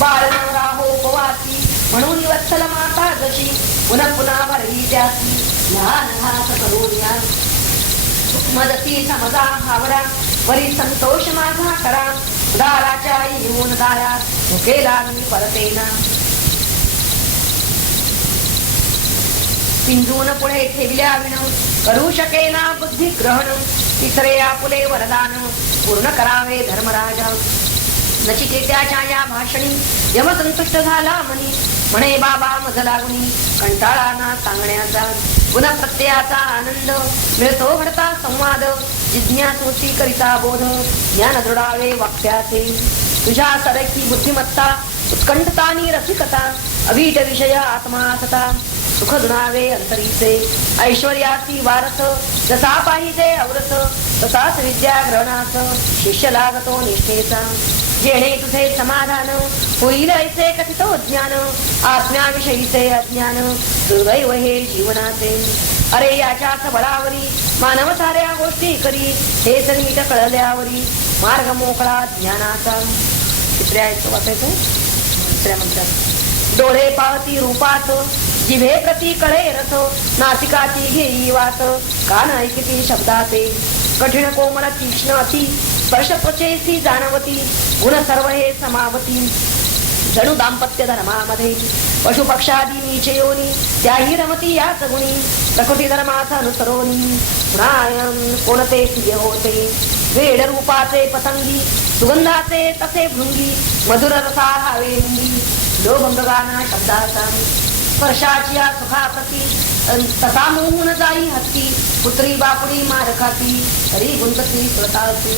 बाळ नवरा हो उपवासी म्हणून वत्सल माता जशी पुन्हा पुन्हा भरली त्याची लहान हात करून या मदती समजा हावरा वरी संतोष माझा करा दाराच्या येऊन दारात भुकेला मी परतेना पिंजून पुढे ठेवल्या विण करू शकेना बुद्धी ग्रहण तिसरे आपुले वरदान पूर्ण करावे धर्मराजा नचिकेत्याच्या या भाषणी यम संतुष्ट झाला मनी म्हणे बाबा मज लागुनी कंटाळा ना सांगण्याचा पुन्हा प्रत्ययाचा आनंद मिळतो घडता संवाद जिज्ञासूची करिता बोध ज्ञान दृढावे वाक्याचे तुझ्या सरकी बुद्धिमत्ता उत्कंठतानी रसिकता अवीट विषय आत्मासता सुख गुणावे अंतरीचे ऐश्वर्याची वारस जसा पाहिजे अवरस तसाच विद्या ग्रहणास शिष्य लागतो निष्ठेचा जेणे तुझे समाधान होईल ऐसे कथितो ज्ञान आत्म्याविषयीचे अज्ञान दुर्दैव हे जीवनाचे अरे याच्याच बळावरी मानव साऱ्या गोष्टी करी हे नीट कळल्यावरी मार्ग मोकळा ज्ञानाचा तिसऱ्या वाचायचं तिसऱ्या मंत्रात डोळे पाहती रूपात जिभे प्रती कळे रस नासिकाची घेई वास कान ऐकती शब्दाचे कठीण कोमल तीक्ष्ण अति स्पर्श त्वचेसी जाणवती गुण सर्व हे समावती जणू दाम्पत्य धर्मामध्ये पशु पक्षादी नीचे योनी त्याही रमती याच गुणी प्रकृती धर्माचा अनुसरोनी पुन्हा कोणते प्रिय होते वेड रूपाचे पतंगी सुगंधाचे तसे भृंगी मधुर रसा हावे मुंगी लोभमृगाना शब्दाचा स्पर्शाची या सुखाप्रती तसा मोहून जाई हत्ती पुत्री बापुडी मार खाती तरी गुंतती स्वतःची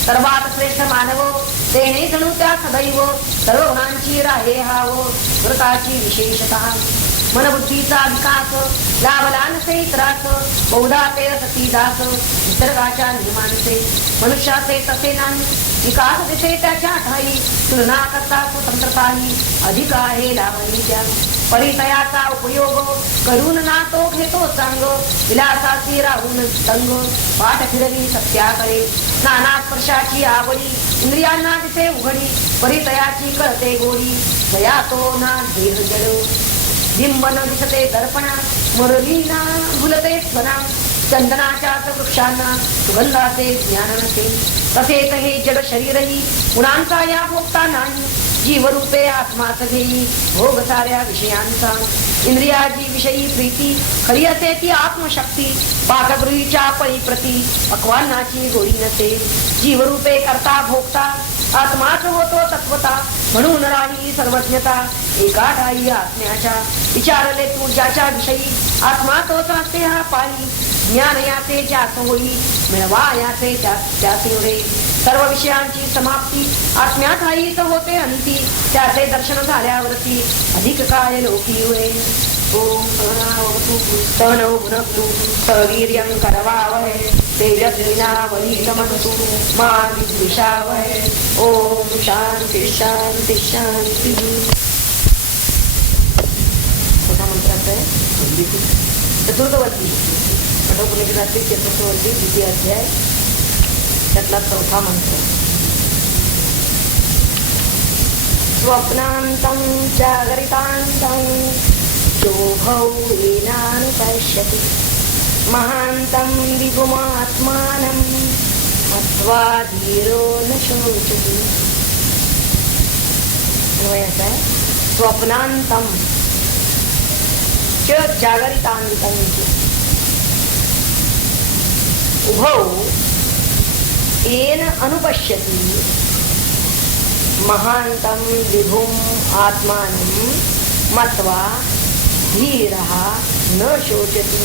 सर्वात श्रेष्ठ मानव तेने जणू त्या सदैव सर्व गुणांची राहे हाव व्रताची विशेषतः मनबुद्धीचा विकास लाभला नसे त्रास बहुधा ते सती दास निसर्गाच्या नियमांचे मनुष्याचे तसे नाही विकास दिसे त्याच्या ठाई तुलना करता स्वतंत्रताही अधिक आहे लाभली त्या परिचयाचा उपयोग करून ना तो घेतो चांग विलासाची राहून तंग पाठ फिरली सत्याकडे नाना स्पर्शाची आवडी इंद्रियांना दिसे उघडी परिचयाची कळते गोडी दया तो ना देह जड बिंबन दिसते दर्पणा मुरलीना भुलते स्वना चंदनाच्या वृक्षांना सुगंधाचे ज्ञान नसे तसेच हे जड शरीरही गुणांचा या भोगता नाही जीवरूपे आत्माच घेई भोग साऱ्या विषयांचा इंद्रियाची विषयी प्रीती खरी असे ती आत्मशक्ती पाकगृहीच्या पळी प्रती पक्वान्नाची गोडी नसे जीवरूपे करता भोगता आत्माच होतो तत्वता म्हणून राही सर्वज्ञता एका ठाई आत्म्याच्या विचारले तू ज्याच्या विषयी आत्मा तोच असते हा पायी ज्ञान याचे ज्यास होई मिळवा याचे त्याचे उरे सर्व विषयांची समाप्ती आत्म्यात हाईच होते अंती त्याचे दर्शन झाल्यावरती अधिक काय लोकी होय ओम सहनौ भुनक्तु सवीर्यं करवावहै तेजस्विनावधीतमस्तु मा विद्विषावहै ओम शांती शांती शांती. कोणता मंत्राचा आहे? चतुर्थवर्ती कठोपनिषदातील चतुर्थवर्ती द्वितीय अध्याय त्यातला चौथा मंत्र. स्वप्नांतं जागरितांतं शोभौ येनानुपश्यति महांतं विभुमात्मानं मत्वा धीरो न शोचति. अन्वयाचा आहे स्वप्नांतं च जागरितांतं उभौ येन अनुपश्यति महांतं विभुम आत्मानं मत्वा धीरः न शोचति.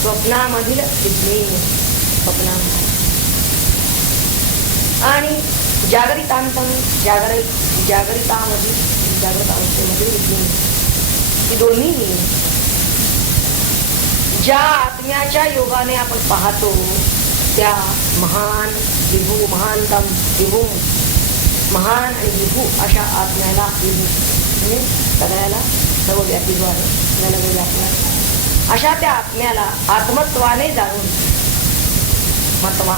स्वप्नामधील विज्ञेय स्वप्नांत आणि जागरितांतं जागरितामधील जागृत अवस्थेमधील विज्ञेय ही दोन्ही ज्या आत्म्याच्या योगाने आपण पाहतो त्या महान विभू महानतम विभू महान आणि विभू अशा आत्म्याला विभू म्हणजे सगळ्याला सर्वव्यापी जो आहे आपल्याला व्यापला अशा त्या आत्म्याला आत्मत्वाने जाणून मत्वा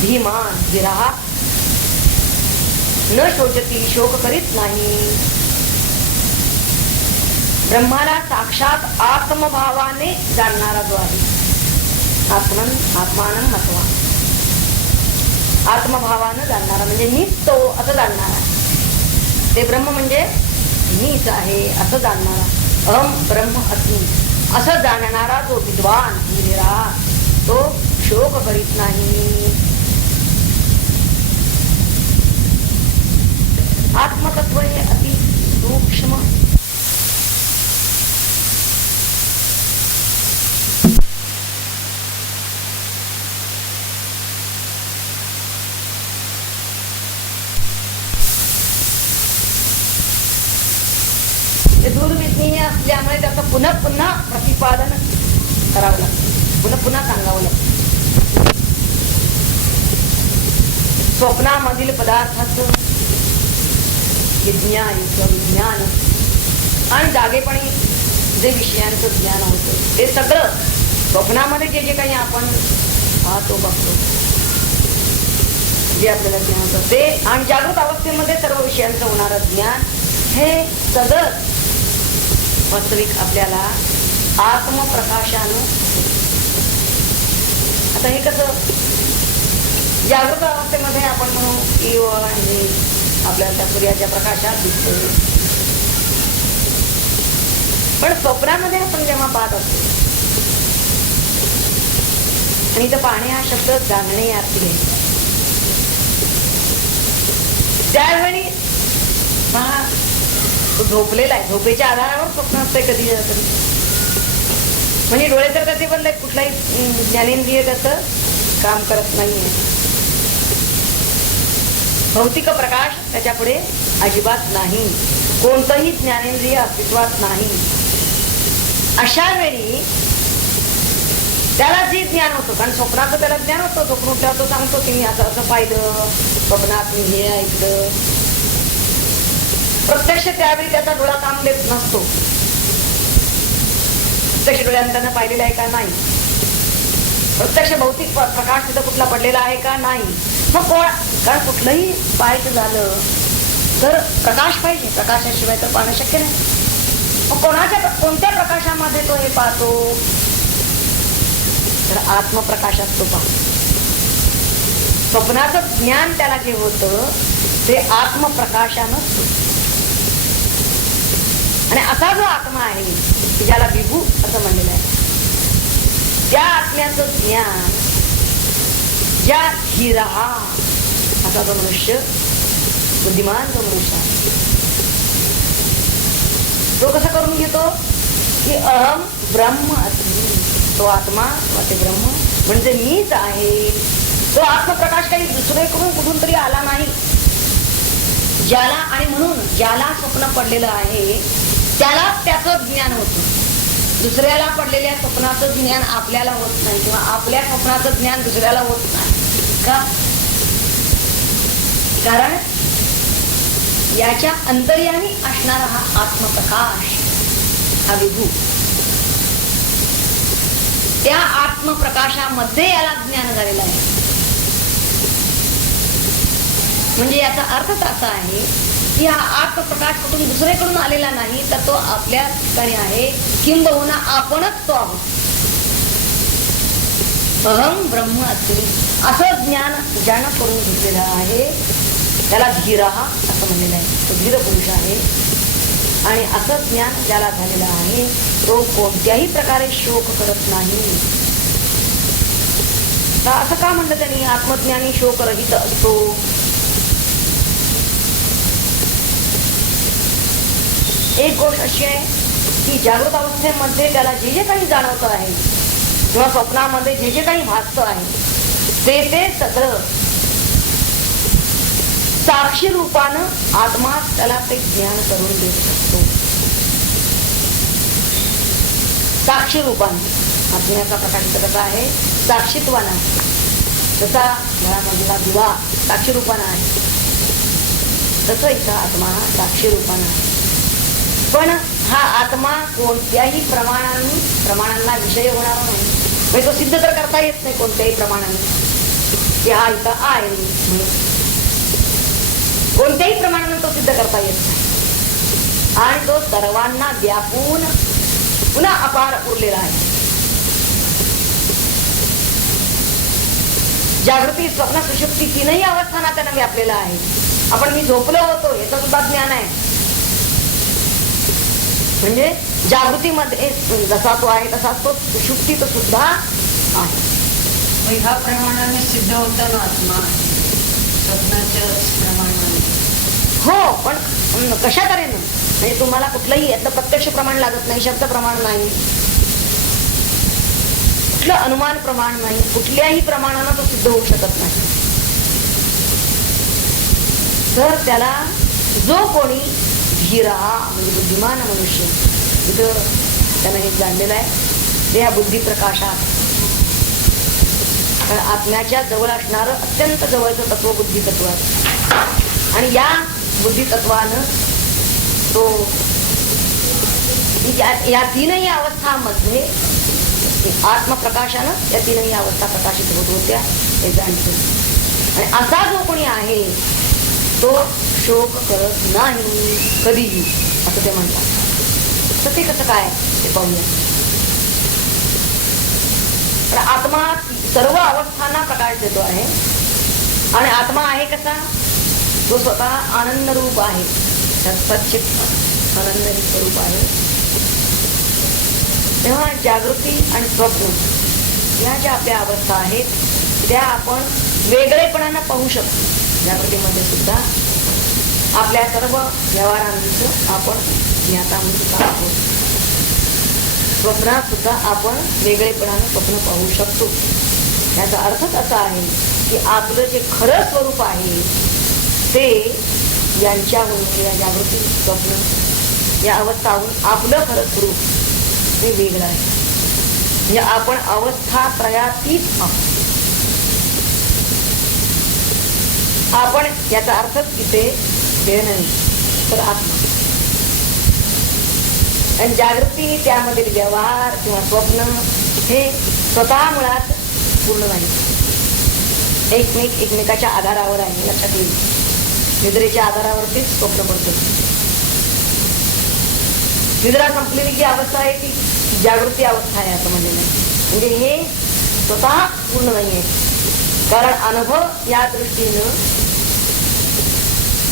धीमान धीरः न शोचती शोक करीत नाही. ब्रह्माला साक्षात आत्मभावाने जाणणारा जो आहे आत्मानं मत्वा आत्मभावानं जाणणारा म्हणजे मीच तो असं जाणणारा. ते ब्रह्म म्हणजे मीच आहे असं जाणणारा अहम ब्रह्म अस्मि असं जाणणारा जो विद्वान धीरा तो शोक करीत नाही. आत्मतत्व हे अति सूक्ष्म दूरविज्ञेय असल्यामुळे त्याचं पुन्हा पुन्हा प्रतिपादन करावं लागतं पुन्हा पुन्हा सांगावं लागतं. स्वप्नामधील पदार्थाचं विज्ञान आणि जागेपणी जे विषयांचं ज्ञान होतं ते सगळं स्वप्नामध्ये जे जे काही आपण पाहतो बघतो जे आपल्याला ज्ञान होतं ते आणि जागृत अवस्थेमध्ये सर्व विषयांचं होणारं ज्ञान हे सगळं वास्तविक आपल्याला आत्मप्रकाशानं. आता हे कसं जागृत अवस्थेमध्ये आपण म्हणू की आपल्याला त्या सूर्याच्या प्रकाशात दिसतो पण स्वप्नामध्ये आपण जेव्हा पाहत असतो आणि इथं पाहणे हा शब्द जाणणे यातले त्यावेळी पहा तो झोपलेला आहे झोपेच्या आधारावर स्वप्न असतंय कधी म्हणजे डोळे तर कधी बंद आहेत कुठलाही ज्ञानेंद्रिय त्याचं काम करत नाहीये. भौतिक प्रकाश त्याच्या पुढे अजिबात नाही कोणतंही ज्ञानेंद्रिय अस्तित्वात नाही. अशा वेळी त्याला जे ज्ञान होतं कारण स्वप्नाचं त्याला ज्ञान होतं स्वप्न उठल्यावर तो सांगतो की मी असं असं पाहिलं स्वप्नात मी हे ऐकलं. प्रत्यक्ष त्यावेळी त्याचा डोळा काम देत नसतो प्रत्यक्ष डोळ्यानं त्यानं पाहिलेला आहे का नाही प्रत्यक्ष भौतिक प्रकाश तिथं कुठला पडलेला आहे का नाही. मग कारण कुठलंही पाहायचं झालं तर प्रकाश पाहिजे प्रकाशाशिवाय तर पाहणं शक्य नाही. मग कोणत्या प्रकाशामध्ये तो हे पाहतो तर आत्मप्रकाशात तो पाहतो. स्वप्नाचं ज्ञान त्याला जे होतं ते आत्मप्रकाशानं आणि असा जो आत्मा आहे की ज्याला विभू असं म्हणलेलं आहे त्या आत्म्याचं ज्ञान ज्या धीरा असा जो मनुष्य बुद्धिमान जो मनुष्य आहे तो कसा करून घेतो की अहम ब्रह्म अस्मि तो आत्मा वा ते ब्रह्म म्हणजे मीच आहे. तो आत्मप्रकाश काही दुसरेकडून कुठून तरी आला नाही. ज्याला आणि म्हणून ज्याला स्वप्न पडलेलं आहे त्याला त्याचं ज्ञान होतं. दुसऱ्याला पडलेल्या स्वप्नाचं ज्ञान आपल्याला होत नाही किंवा आपल्या स्वप्नाचं ज्ञान दुसऱ्याला होत नाही का कारण याच्या अंतर्यामी असणारा हा आत्मप्रकाश हा विभू त्या आत्मप्रकाशामध्ये याला ज्ञान झालेलं आहे. म्हणजे याचा अर्थच असा आहे की हा आत्मप्रकाश कुठून दुसरेकडून आलेला नाही, तर तो आपल्या ठिकाणी आहे, किंबहुना आपणच तो आहोत. अहम ब्रह्म अस्मि असं ज्ञान ज्यानं करून घेतलेलं आहे त्याला धीरः असं म्हणलेलं आहे. तो धीर पुरुष आहे. आणि असं ज्ञान ज्याला झालेलं आहे तो कोणत्याही प्रकारे शोक करत नाही. तर असं का म्हणलं त्यांनी आत्मज्ञानी शोकरहित असतो? एक गोष्ट अशी आहे की जागृत अवस्थेमध्ये त्याला जे जे काही जाणवतं आहे किंवा स्वप्नामध्ये जे जे काही भासतं आहे ते सगळं साक्षी रूपानं आत्मा त्याला ते ज्ञान करून देत असतो. साक्षी रूपाने आत्म्याचा प्रकाश कसा आहे? साक्षीत्वाना. जसा घरामधला दिवा साक्षी रूपाना आहे तसं इथं आत्मा हा साक्षी रूपाना आहे. पण हा आत्मा कोणत्याही प्रमाणांना विषय होणार नाही. म्हणजे तो सिद्ध तर करता येत नाही कोणत्याही प्रमाणाने की हा इथं आहे म्हणून. कोणत्याही प्रमाणाने तो सिद्ध करता येत नाही. आणि तो सर्वांना व्यापून पुन्हा अपार उरलेला आहे. जागृती, स्वप्न, सुषुप्ती तीनही अवस्थांना त्यानं व्यापलेला आहे. आपण मी झोपलो होतो याचं सुद्धा ज्ञान आहे. म्हणजे जागृतीमध्ये जसा तो आहे तसाच तो सुषुप्तीत सुद्धा आहे. ह्या प्रमाणाने सिद्ध होताना आत्मा स्वप्नाच्या प्रमाणाने. हो, पण कशा तऱ्हेनं? म्हणजे तुम्हाला कुठलंही यातलं प्रत्यक्ष प्रमाण लागत नाही, शब्द प्रमाण नाही, कुठलं अनुमान प्रमाण नाही, कुठल्याही प्रमाणानं तो सिद्ध होऊ शकत नाही. तर त्याला जो कोणी धीरा म्हणजे बुद्धिमान मनुष्य, इथं त्यानं हे जाणलेलं आहे, ते या बुद्धी प्रकाशात आत्म्याच्या जवळ असणारं अत्यंत जवळचं तत्व बुद्धी तत्व आहे. आणि या बुद्धी तत्वानं तो या तीनही अवस्थांमध्ये आत्मप्रकाशानं या तीनही अवस्था प्रकाशित होत होत्या हे जाणतो. आणि असा जो कोणी आहे तो शोक करत नाही कधीही असं ते म्हणतात. तर ते कसं काय ते पाहूया. तर आत्मा सर्व अवस्थांना प्रकाश देतो आहे. आणि आत्मा आहे कसा? तो स्वतः आनंद रूप आहे. सच्चित आनंद स्वरूप आहे. तेव्हा जागृती आणि स्वप्न या ज्या आपल्या अवस्था आहेत त्या आपण वेगळेपणानं पाहू शकतो. जागृतीमध्ये सुद्धा आपल्या सर्व व्यवहारांचं आपण ज्ञाता म्हणून आहोत. स्वप्नात सुद्धा आपण वेगळेपणानं स्वप्न पाहू शकतो. याचा अर्थच असा आहे की आपलं जे खरं स्वरूप आहे ते यांच्याहून या जागृती स्वप्न या अवस्थाहून आपलं खरं स्वरूप हे वेगळं आहे. म्हणजे आपण अवस्था त्रयातीत आहोत. आपण याचा अर्थच इथे देह नाही तर आत्मा. आणि जागृती त्यामधील व्यवहार किंवा स्वप्न हे स्वतः मुळात पूर्ण नाही. एकमेकाच्या आधारावर आहे. लक्षात येईल. निद्रेच्या आधारावरतीच स्वप्न पडतं. निद्रा संपलेली जी अवस्था आहे ती जागृती अवस्था आहे असं म्हणलेलं आहे. म्हणजे हे स्वतः पूर्ण नाही आहे. कारण अनुभव या दृष्टीनं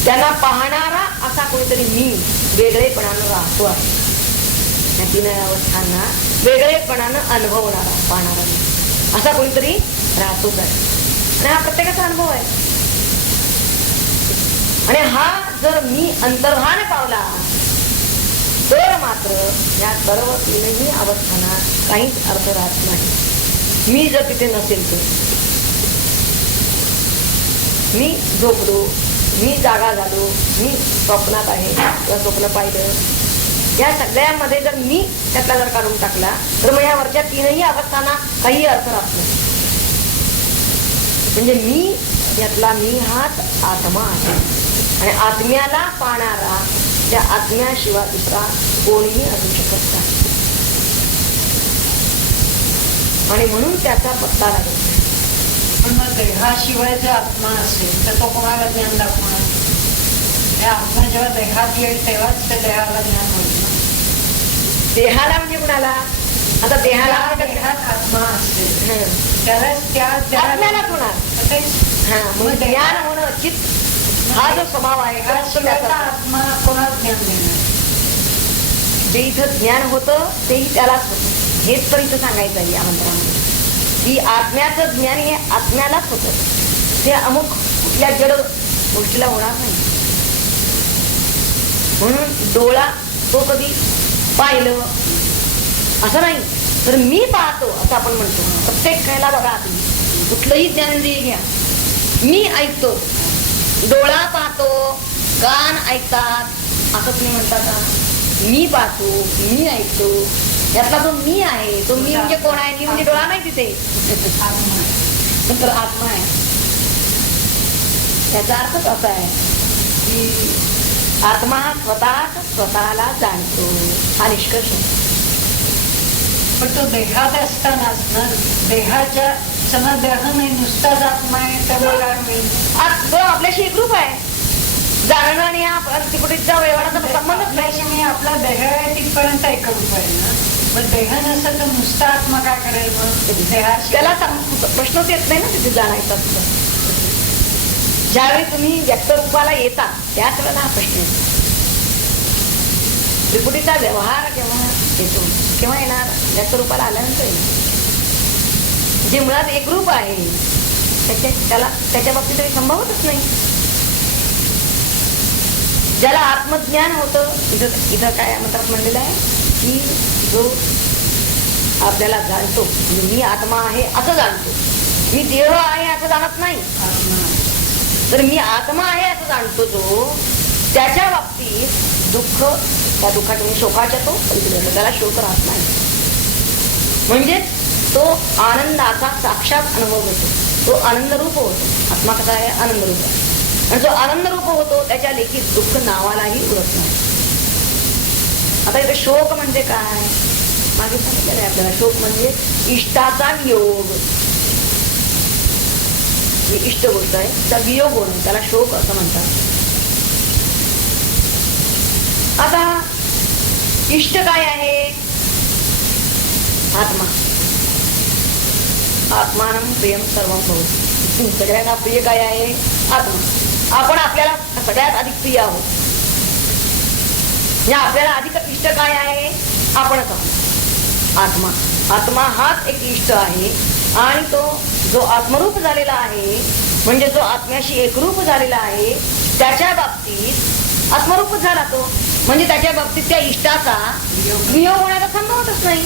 त्यांना पाहणारा असा कोणीतरी मी वेगळेपणानं राहतो आहे. या तीन अवस्थांना वेगळेपणानं अनुभवणारा पाहणारा मी असा कोणीतरी राहतोच आहे. आणि हा प्रत्येकाचा अनुभव आहे. आणि हा जर मी अंतर्धान पावला तर मात्र या सर्व तीनही अवस्थांना काहीच अर्थ राहत नाही. मी जर तिथे नसेल तर मी झोपलो, मी जागा झालो, मी स्वप्नात आहे किंवा स्वप्न पाहिलं, या सगळ्यामध्ये जर मी त्यातला जर काढून टाकला तर मग या वरच्या तीनही अवस्थांना काही अर्थ राहत नाही. म्हणजे मी यातला मी हाच आत्मा आहे. आणि आत्म्याला पाहणारा त्या आत्म्याशिवाय दुसरा कोणीही असू शकत नाही. आणि म्हणून त्याचा पत्ता लागत नाही. पण मग देहाशिवाय जर आत्मा असेल तर तो कोणाला ज्ञान दाखवणार? हे आत्मा जेव्हा देहात येईल तेव्हाच ते देहाला ज्ञान होईल ना. देहाला म्हणजे कुणाला? आता देहाला देहात आत्मा असेल हं. त्यालाच त्या आत्म्यालाच होणार. तेच हा, मग ज्ञान होणं चित्त हा जो स्वभाव आहे हा शिवायचा आत्मा कोणाला ज्ञान देणार? जे इथं ज्ञान होतं तेही त्यालाच होतं. हेच तर इथं सांगायचं आहे या मंत्रामध्ये की आत्म्याचं ज्ञान हे आत्म्यालाच होतं. ते अमुक कुठल्या जड गोष्टीला होणार नाही. म्हणून डोळा तो कधी पाहिलं असं नाही तर मी पाहतो असं आपण म्हणतो. प्रत्येक खेळाला बघा तुम्ही कुठलंही ज्ञानेंद्रिय घ्या. मी ऐकतो, डोळा पाहतो, कान ऐकतात असं तुम्ही म्हणता का? मी पाहतो, मी ऐकतो, यातला जो मी आहे तो मी म्हणजे कोण आहे? मी म्हणजे डोळा नाही तिथे, आत्मा तर आत्मा आहे. त्याचा अर्थच असा आहे की आत्मा स्वतःला जाणतो हा निष्कर्ष. पण तो देहात असतानाच ना देहाच्या सना देह नाही नुसताच आत्मा आहे त्यामुळे काय होईल? तो आपल्याशी एकरूप आहे. जाणणं आणि हा प्रतिपुटीचा व्यवहाराचा संबंधच नाही. आपल्याशी मी आपला देह आहे तिथपर्यंत एकरूप आहे ना. पण देह नसेल तर नुसता आत्मा काय करेल? मग देहाशी त्याला प्रश्नच येत नाही ना तिथे जाणायचा. ज्यावेळी तुम्ही व्यक्तरूपाला येता त्याच वेळेला हा प्रश्न येतो. त्रिपुटीचा व्यवहार केव्हा येतो? केव्हा येणार? व्यक्तरूपाला आल्यानंतर येणार. जे मुळात एकरूप आहे त्याच्या बाबतीत काही संभवतच नाही. ज्याला आत्मज्ञान होतं इथं काय म्हणतात म्हणलेलं आहे की जो आपल्याला जाणतो म्हणजे मी आत्मा आहे असं जाणतो, मी देह आहे असं जाणत नाही. तर मी आत्मा आहे असं जाणतो जो त्याच्या बाबतीत दुःख त्या दुःखाच्या शोकाच्या तो त्याला शोक राहत नाही. म्हणजे तो आनंदाचा साक्षात अनुभव होतो. तो आनंदरूप होतो. आत्मा कसा आहे? आनंदरूप आहे. आणि जो आनंदरूप होतो त्याच्या लेखी दुःख नावालाही उरत नाही. आता इथे शोक म्हणजे काय? मागे सांगितलेलं आहे आपल्याला. शोक म्हणजे इष्टाचा वियोग. ही इष्ट गोष्ट आहे त्याचा वियोग होणं त्याला शोक असं म्हणतात. आता इष्ट काय आहे? आत्मा. आत्मानं प्रियम सर्वं भवति. सगळ्यांना प्रिय काय आहे? आत्मा. आपण आपल्याला सगळ्यात अधिक प्रिय आहोत. या आपल्याला अधिक इष्ट काय आहे? आपणच आहोत. आत्मा. आत्मा हाच एक इष्ट आहे. आणि तो जो आत्मरूप झालेला आहे म्हणजे जो आत्म्याशी एकरूप झालेला आहे त्याच्या बाबतीत आत्मरूप झाला तो म्हणजे त्याच्या बाबतीत त्या इष्टाचा वियोग होण्याचा संभवतच नाही.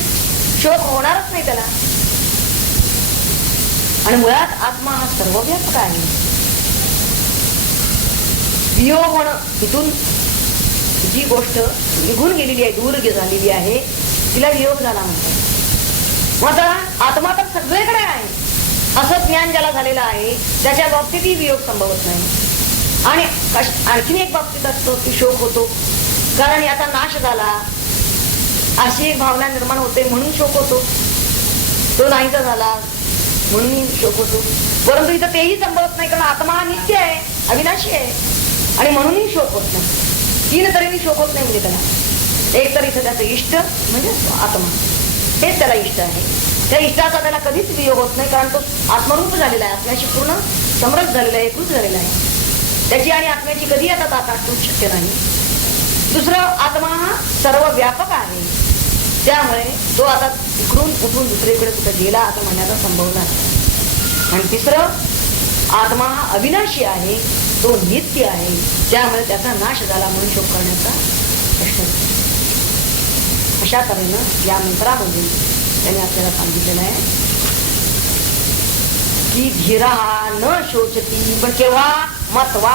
शोक होणारच नाही त्याला. आणि मुळात आत्मा हा सर्वव्यापक आहे. वियोग होणं इथून जी गोष्ट निघून गेलेली आहे दूर झालेली आहे तिला वियोग झाला म्हणतात. मात्र आत्मा तर सगळीकडे आहे असं ज्ञान ज्याला झालेलं आहे त्याच्या बाबतीतही वियोग संभवत नाही. आणि आणखीन एक बाबतीत असतो की शोक होतो कारण याचा नाश झाला अशी एक भावना निर्माण होते म्हणून शोक होतो. तो नाहीचा झाला म्हणून शोक होतो. परंतु इथं तेही संभवत नाही कारण आत्मा हा नित्य आहे, अविनाशी आहे आणि म्हणूनही शोक होत नाही. तीन तऱ्हेने शोक होत नाही म्हणजे त्याला. एक तर इथं त्याचं इष्ट म्हणजे आत्मा हेच त्याला इष्ट आहे. त्या इष्टाचा त्याला कधीच वियोग होत नाही कारण तो आत्मरूप झालेला आहे. आत्म्याशी पूर्ण समरस झालेला आहे, एकरूप झालेला आहे. त्याची आणि आत्म्याची कधी आता ताटाटूट शक्य नाही. दुसरं आत्मा हा सर्व व्यापक आहे त्यामुळे तो आता इकडून उठून दुसरीकडे कुठे गेला असं म्हणण्याचा संभव नाही. आणि तिसरं आत्मा हा अविनाशी आहे, तो नित्य आहे त्यामुळे त्याचा नाश झाला म्हणून शोक करण्याचा प्रश्न नाही. अशा तऱ्हेनं या मंत्रामध्ये त्यांनी आपल्याला सांगितलेलं आहे की धीरा न शोचती. पण केव्हा? मत्वा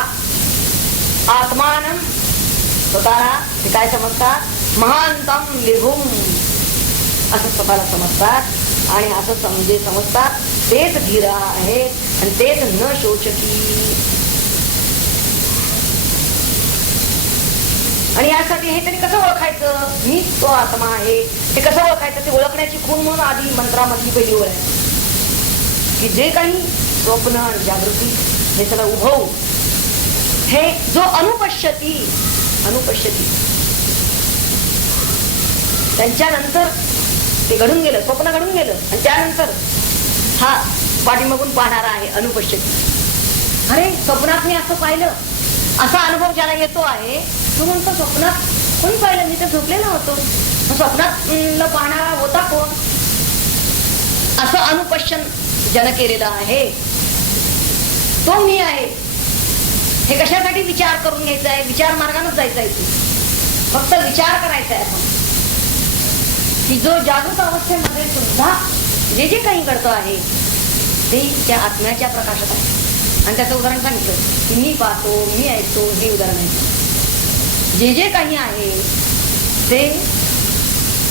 आत्मानं स्वतःला ते काय समजतात? महांतम लिहून असं स्वतःला समजतात आणि असं समजतात तेच धीरा आहे आणि तेच न शोचती. आणि यासाठी हे त्यांनी कसं ओळखायचं, मी तो आत्मा आहे ते कसं ओळखायचं, ते ओळखण्याची खूण म्हणून आधी मंत्रामधली पहिली ओळ आहे की जे काही स्वप्न आणि जागृती हे सगळं उभव हे जो अनुपश्यती त्यांच्यानंतर ते घडून गेलं, स्वप्न घडून गेलं आणि त्यानंतर हा पाठीमागून पाहणारा आहे अनुपश्यती. अरे स्वप्नात मी असं पाहिलं, असा अनुभव ज्याला येतो आहे तो म्हणतो स्वप्नात कोणी पाहिलं, मी तर झोपलेला होतो, स्वप्नात पाहणारा होता कोण, असं अनुपश्यन ज्यानं केलेलं आहे तो मी आहे. हे कशासाठी विचार करून घ्यायचा आहे, विचार मार्गानेच जायचा आहे, फक्त विचार करायचा आहे आपण की जो जागृत अवस्थेमध्ये सुद्धा जे जे काही घडतं आहे ते त्या आत्म्याच्या प्रकाशात आहे. आणि त्याचं उदाहरण सांगितलं की मी पाहतो, मी ऐकतो, हे उदाहरण आहे. जे जे काही आहे ते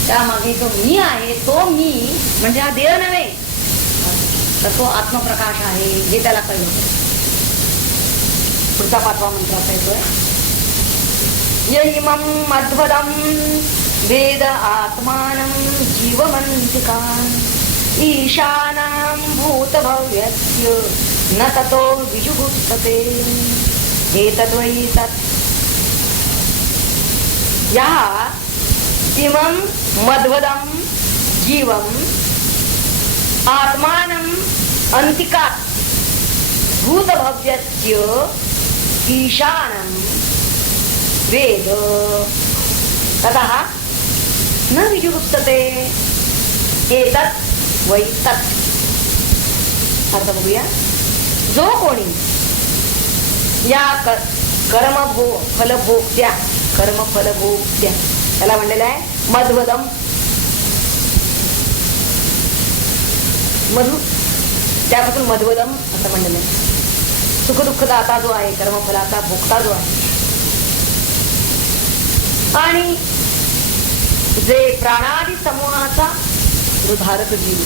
त्यामागे जो मी आहे तो मी म्हणजे हा देह नव्हे तर तो आत्मप्रकाश आहे हे त्याला कळलं. पुढचा 5वा मंत्राचा येतोय यइमं मध्वदं वेद आत्मानं जीवमन्तिकान् ईशानं भूतभव्यस्य न ततो विजुगुप्सते एतद्वै तत्. या इमं मध्वदं जीवम् आत्मानं अन्तिकात् भूतभव्यस्य ईशानं वेद ततः न विजुगुप्सते एतत् वै तत्. अर्थ बघूया. जो कोणी या कर्मफलभोक्त्या त्याला म्हणलेलं आहे मध्वदम, मधु त्यापासून मध्वदम असं म्हणलेलं आहे. सुखदुःखदाता जो आहे, कर्मफलाचा भोक्ता जो आहे, आणि जे प्राणादी समूहाचा धारक जीव,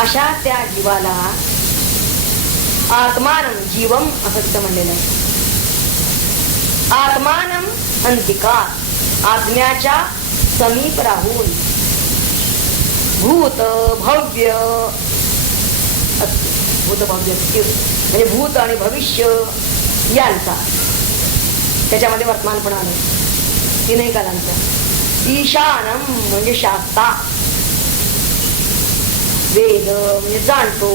अशा त्या जीवाला आत्मानं जीवम असं तिथं म्हणलेलं आहे. आत्मानं अंतिका आत्म्याच्या समीप राहून भूत भव्य म्हणजे भूत आणि भविष्य यांचा, त्याच्यामध्ये वर्तमान पण आलं, तीनही कालांचा. ईशानम म्हणजे शास्ता, वेद म्हणजे जाणतो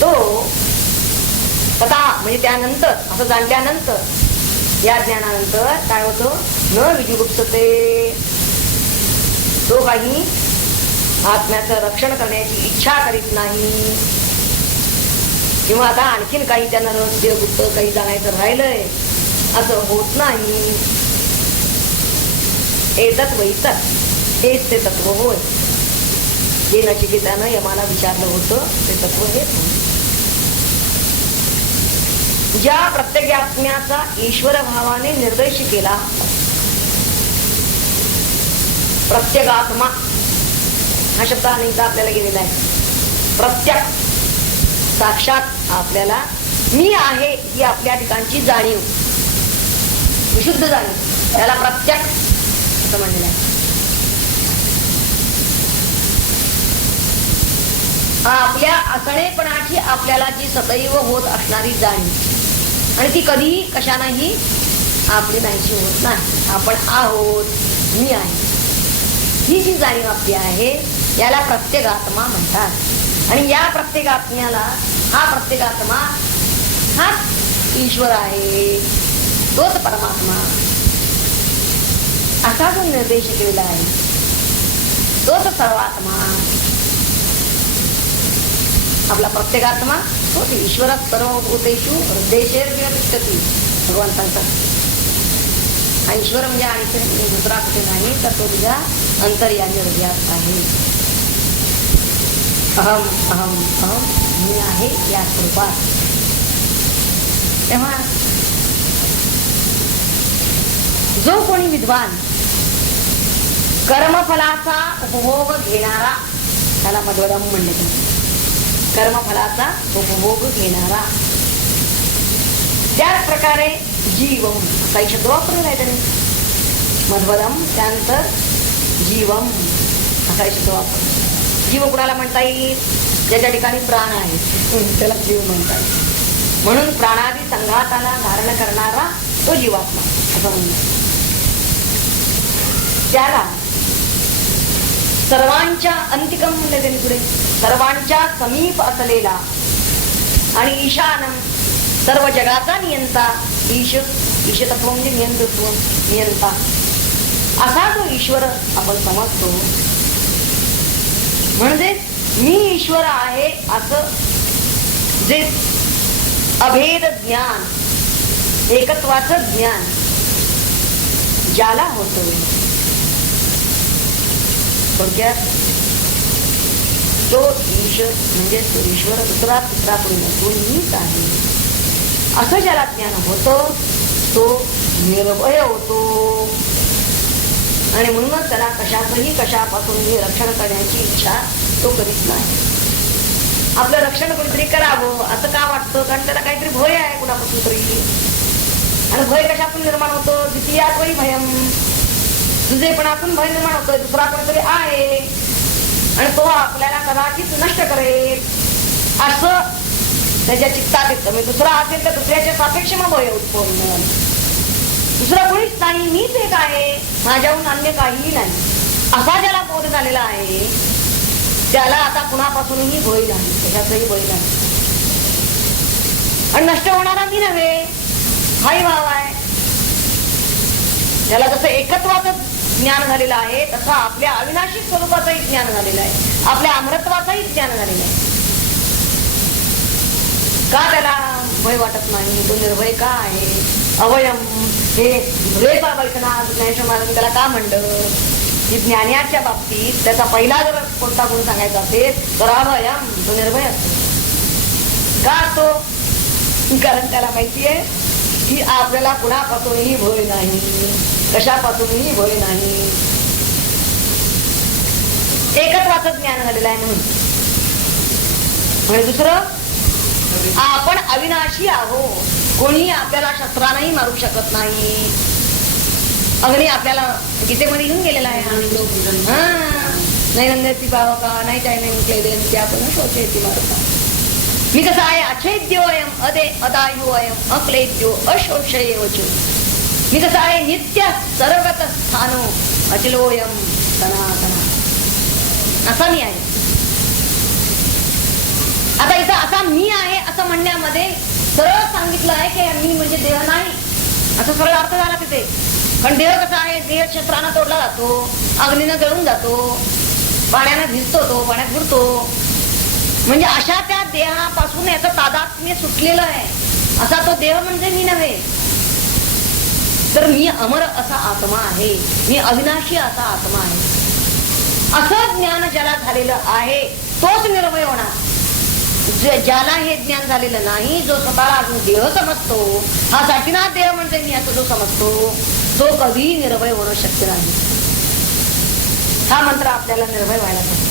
तो, तथा म्हणजे त्यानंतर, असं जाणल्यानंतर, या ज्ञानानंतर काय होतं, न विजुगुप्सते, तो काही आत्म्याचं रक्षण करण्याची इच्छा करीत नाही, किंवा आता आणखीन काही त्यांना रहस्य गुप्त काही जाणायचं राहिलंय असं होत नाही. एतत् वै तत्, हेच ते तत्व होय जे नचिकेतानं यमाला विचारलं होतं, ते तत्व हेच होय. ज्या प्रत्येक आत्म्याचा ईश्वर भावाने निर्देश केला, प्रत्येगात्मा हा शब्द अनेकदा आपल्याला गेलेला आहे. प्रत्येक साक्षात आपल्याला मी आहे ही आपल्या ठिकाणची जाणीव, विशुद्ध जाणीव, त्याला प्रत्येक असं म्हणलेलं आहे. आपल्या असणेपणाची आपल्याला जी सदैव होत असणारी जाणीव, आणि ती कधीही कशानेही आपली नाहीशी होत नाही. आपण आहोत, मी आहे, ही जी जाणीव आपली आहे याला प्रत्येगात्मा म्हणतात. आणि या प्रत्येगात्म्याला, हा प्रत्येगात्मा हाच ईश्वर आहे, तोच परमात्मा असा जो निर्देश केलेला आहे, तोच सर्वात्मा, आपला प्रत्येगात्मा तोच ईश्वर. सर्वभूतेषु हृदयेषु भगवान सांगतात. आणि ईश्वर म्हणजे आणि दुसरा कुठे नाही, तर तो तुझ्या अंतर्यामी हृदयात आहे. अहम अहम अहम, मी आहे या स्वरूपात. तेव्हा जो कोणी विद्वान कर्मफलाचा उपभोग घेणारा, त्याला मध्वदम म्हणले. कर्मफलाचा उपभोग घेणारा त्याच प्रकारे जीवम काही शब्द वापरलेला आहे त्याने. मध्वदम त्यानंतर जीवम असा शब्द वापर. जीव कुणाला म्हणता येईल? ज्याच्या ठिकाणी प्राण आहे त्याला जीव म्हणता येईल. म्हणून प्राणादी संघाताला धारण करणारा तो जीवात्मा असं म्हणतात. त्याला सर्वांच्या अंतिकम म्हणले त्यांनी पुढे, सर्वांच्या समीप असलेला आणि ईशानम सर्व जगाचा नियंता. ईशतत्व म्हणजे नियंतृत्व, नियंता असा जो ईश्वर आपण समजतो. म्हणजे मी ईश्वर आहे असं जे अभेद ज्ञान, एकत्वाचं ज्ञान ज्याला होतं, थोडक्यात तो ईश्वर म्हणजे तो ईश्वर दुसरा तिसरा कोणी नसून मीच आहे असं ज्याला ज्ञान होतं तो निर्भय होतो. आणि म्हणूनच त्याला कशापासूनही रक्षण करण्याची इच्छा तो करीत नाही. आपलं रक्षण कोणीतरी करावं असं का वाटतं? कारण त्याला काहीतरी भय आहे कुणापासून तरी. आणि भय कशातून निर्माण होतं? द्वितीयात वै भयम, दुजेपणातून भय निर्माण होतं. दुसरा कोणीतरी आहे आणि तो आपल्याला कदाचित नष्ट करेल असं त्याच्या चित्तात येतं. म्हणजे दुसरा असेल तर दुसऱ्याच्या सापेक्ष मग भय उत्पन्न. दुसरा कोणीच नाही, मीच एक आहे, माझ्याहून अन्य काहीही नाही असा ज्याला बोध झालेला आहे त्याला आता कुणापासूनही भय नाही, कशाचाही भय नाही. आणि नष्ट होणारा मी नव्हे हाही भाव आहे. त्याला जसं एकत्वाचं ज्ञान झालेलं आहे तसं आपल्या अविनाशी स्वरूपाचंही ज्ञान झालेलं आहे, आपल्या अमृतत्वाचंही ज्ञान झालेलं आहे. का त्याला भय वाटत नाही? तो निर्भय का आहे? अवयम हे भुलेचा वैष्णव ज्ञानेश्वर महाराज त्याला का म्हणलं की ज्ञानाच्या बाबतीत त्याचा पहिला जर कोणता गुण सांगायचा असेल तर अभयम, तो निर्भय असतो. का असतो? कारण त्याला माहिती आहे की आपल्याला कुणापासूनही भय नाही, कशापासूनही भय नाही. एकत्वाचं ज्ञान झालेलं आहे म्हणून. म्हणजे दुसरं आपण अविनाशी आहोत, कोणी आपल्याला शस्त्रानंही मारू शकत नाही. अग्नी आपल्याला गीतेमध्ये येऊन गेलेला आहे. नाही नंद्याची बावका नाही चायना आपण शोचेची मारता. मी कसं आहे? अछेद्योयम अदे अदायुयम अक्लेद्यो अशोषयेवचो. मी कसं आहे? नित्य सर्वगत स्थानो अचलोयम सनातना असा मी आहे. आता इथं असा मी आहे असं म्हणण्यामध्ये सरळ सांगितलं आहे की मी म्हणजे देह नाही असं सरळ अर्थ झाला तिथे. पण देह कसा आहे? देह शस्त्रानं तोडला जातो, अग्नीनं जळून जातो, पाण्यानं भिजतो, तो पाण्यात बुडतो. म्हणजे अशा त्या देहापासून याचं तादात्म्य सुटलेलं आहे. असा तो देह म्हणजे मी नव्हे, तर मी अमर असा आत्मा आहे, मी अविनाशी असा आत्मा आहे. असं ज्ञान ज्याला झालेलं आहे तोच निर्भय होणार. ज्याला हे ज्ञान झालेलं नाही, जो स्वतःला अजून देह समजतो, हा साठीनाथ देह म्हणजे मी असं जो समजतो, तो कधी निर्भय होणं शक्य नाही. हा मंत्र आपल्याला निर्भय व्हायला पाहिजे.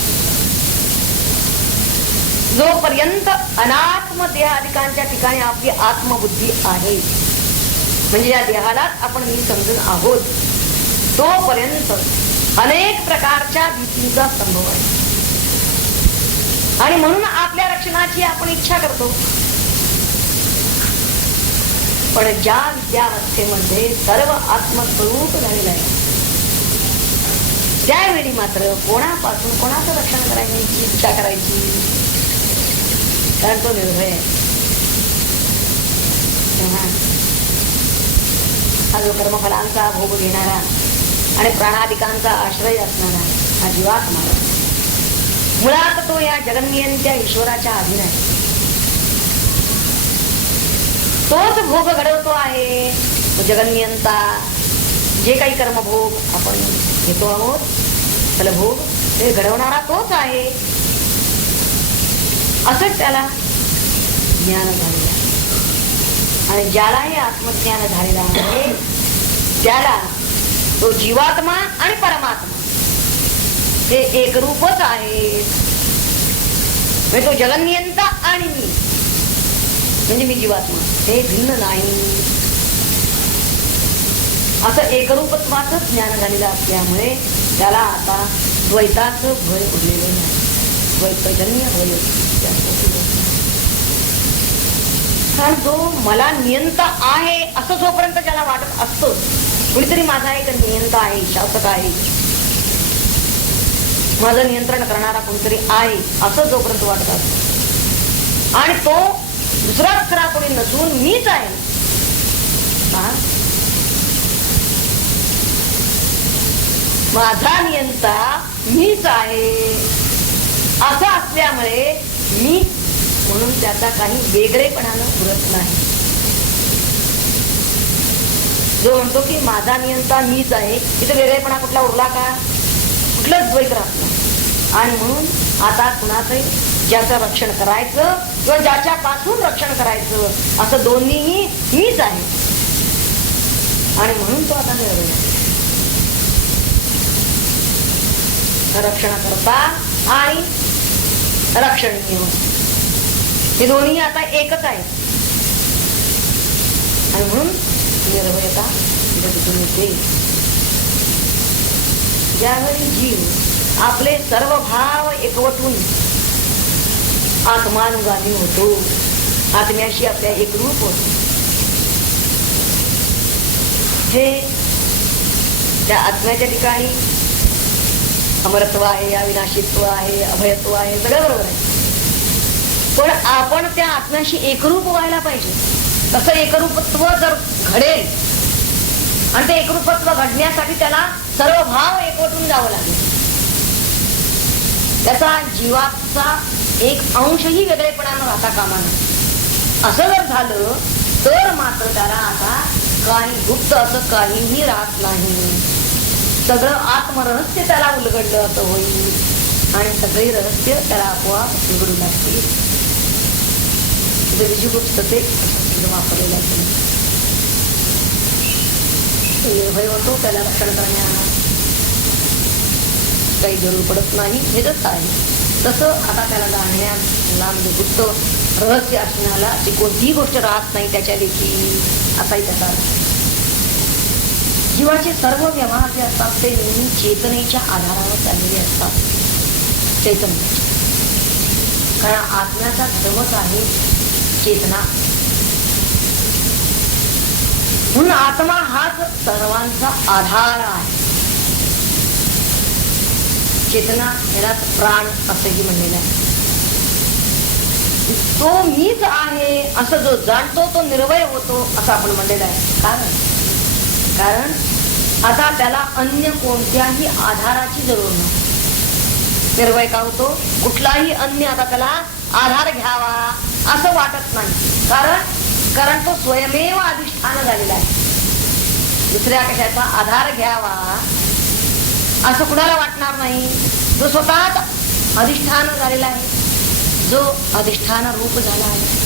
जोपर्यंत अनात्म देहाधिकांच्या ठिकाणी आपली आत्मबुद्धी आहे, म्हणजे या देहालाच आपण मी समजून आहोत, तोपर्यंत अनेक प्रकारच्या भीतीचा संभव आहे. आणि म्हणून आपल्या रक्षणाची आपण इच्छा करतो. पण ज्या विद्यावस्थेमध्ये सर्व आत्मस्वरूप झालेलं आहे त्यावेळी मात्र कोणापासून कोणाचं रक्षण करायची इच्छा करायची? कारण तो निर्भय आहे. हा जो कर्मफलांचा भोग घेणारा आणि प्राणाधिकांचा आश्रय असणारा हा जीवात्मा मुळात तो या जगन्नियंत्या ईश्वराच्या अधीन आहे. तोच भोग घडवतो आहे. तो जगन्नियंता जे काही कर्मभोग आपण घेतो आहोत, फलभोग ते घडवणारा तोच आहे. असंच त्याला ज्ञान झालेलं आहे. आणि ज्याला हे आत्मज्ञान झालेलं आहे त्याला तो जीवात्मा आणि परमात्मा हे एक रूपच आहे. तो जगन्नियंता आणि मी म्हणजे मी जीवात्मा, हे भिन्न नाही असं एकरूपत्वाचं ज्ञान झालेलं असल्यामुळे त्याला आता द्वैताचं भय उरलेलं नाही. द्वैतजन्य भय कारण जो मला नियंता आहे असं जोपर्यंत त्याला वाटत असतं, कुणीतरी माझा एक नियंता आहे, शासक आहे, माझं नियंत्रण करणारा कोणीतरी आहे असं जोपर्यंत वाटत असत आणि तो दुसरा खरा कोणी नसून मीच आहे, माझा नियंता मीच आहे असं असल्यामुळे मी म्हणून त्याचा काही वेगळेपणानं उरत नाही. जो म्हणतो की माझा नियंता मीच आहे, तिथे वेगळेपणा कुठला उरला का? कुठलंच द्वैत राहत नाही. आणि म्हणून आता कुणाचंही ज्याचं रक्षण करायचं किंवा ज्याच्यापासून रक्षण करायचं असं दोन्हीही मीच आहे आणि म्हणून तो आता निर्भय रक्षणकर्ता आणि रक्षणीय हे दोन्ही आता एकच आहे आणि म्हणून निर्भयता तिथून येते. ज्यावेळी जीव आपले सर्व भाव एकवटून आत्मानुगामी होतो, आत्म्याशी आपल्या एकरूप होतो, हे त्या आत्म्याच्या ठिकाणी अमरत्व आहे, अविनाशित्व आहे, अभयत्व आहे, सगळं बरोबर आहे. पण आपण त्या आत्म्याशी एकरूप व्हायला पाहिजे. तसं एकरूपत्व जर घडेल आणि ते एकरूपत्व घडण्यासाठी त्याला सर्व भाव एकवटून जावं लागेल. त्याचा जीवाचा एक अंशही वेगळेपणानं राहता कामा नये. असं जर झालं तर मात्र त्याला आता काही गुप्त असं काहीही राहत नाही. सगळं आत्मरहस्य त्याला उलगडलं असं होईल आणि सगळे रहस्य त्याला आपोआप उलगडू लागतील. विजुगुप्तते वापरलेलं असेल निर्भय होतो, त्याला रक्षण करण्याला काही जरूर पडत नाही. हे जसं आहे तसं आता त्याला जाणण्याला म्हणजे गुप्त रहस्य असण्याला अशी कोणतीही गोष्ट राहत नाही त्याच्या देखील. असाही त्याचा जीवाचे सर्व व्यवहार जे असतात ते नेहमी चेतनेच्या आधारावर चाललेले असतात. चैतन्य कारण आत्म्याचा धर्मच आहे चेतना. म्हणून आत्मा हाच सर्वांचा आधार आहे. चेतना याला प्राण असंही म्हणलेलं आहे. तो मीच आहे असं जो जाणतो तो निर्भय होतो असं आपण म्हणलेलं आहे. कारण आता त्याला अन्य कोणत्याही आधाराची जरूर नाही. निर्भय का होतो? कुठलाही अन्य आता त्याला आधार घ्यावा असं वाटत नाही. कारण तो स्वयमेव अधिष्ठान झालेला आहे. दुसऱ्या कशाचा आधार घ्यावा असं कुणाला वाटणार नाही. जो स्वतःच अधिष्ठान झालेला आहे, जो अधिष्ठान रूप झाला आहे,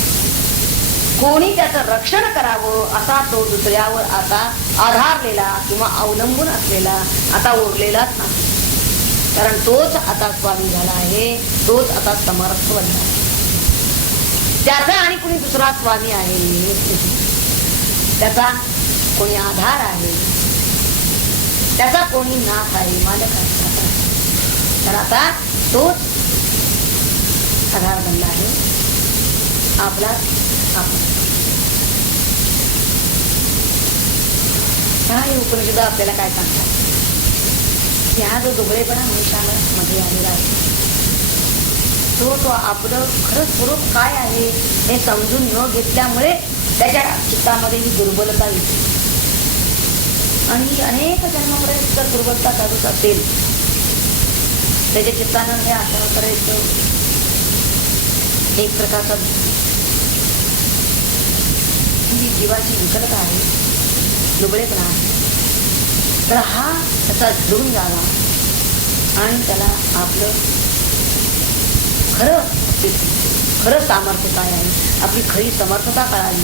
कोणी त्याचं रक्षण करावं असा तो दुसऱ्यावर आता आधारलेला किंवा अवलंबून असलेला आता उरलेलाच नाही. कारण तोच आता स्वामी झाला आहे, तोच आता समर्थ बनला आहे. त्याचा आणि कोणी दुसरा स्वामी आहे, त्याचा कोणी आधार आहे, त्याचा कोणी नाथ आहे, मालक आहे. तर आता तोच आधार बनला आहे आपला. काय उपनिषद आपल्याला काय सांगतात? ह्या जो दुबळेपणा मनुष्यामध्ये आलेला आहे तो आपलं खरं स्वरूप काय आहे हे समजून न घेतल्यामुळे त्याच्या चित्तामध्ये ही दुर्बलता येते. आणि अनेक जन्मापर्यंत जर दुर्बलता चालूच असेल त्याच्या चित्तानं हे आशा करायचं एक प्रकारचा ही जीवाची विकलता आहे, दुबळेपणा आहे. तर हा त्याचा जुळून जावा आणि त्याला आपलं खरं सामर्थ्य काय आहे, आपली खरी समर्थता कळावी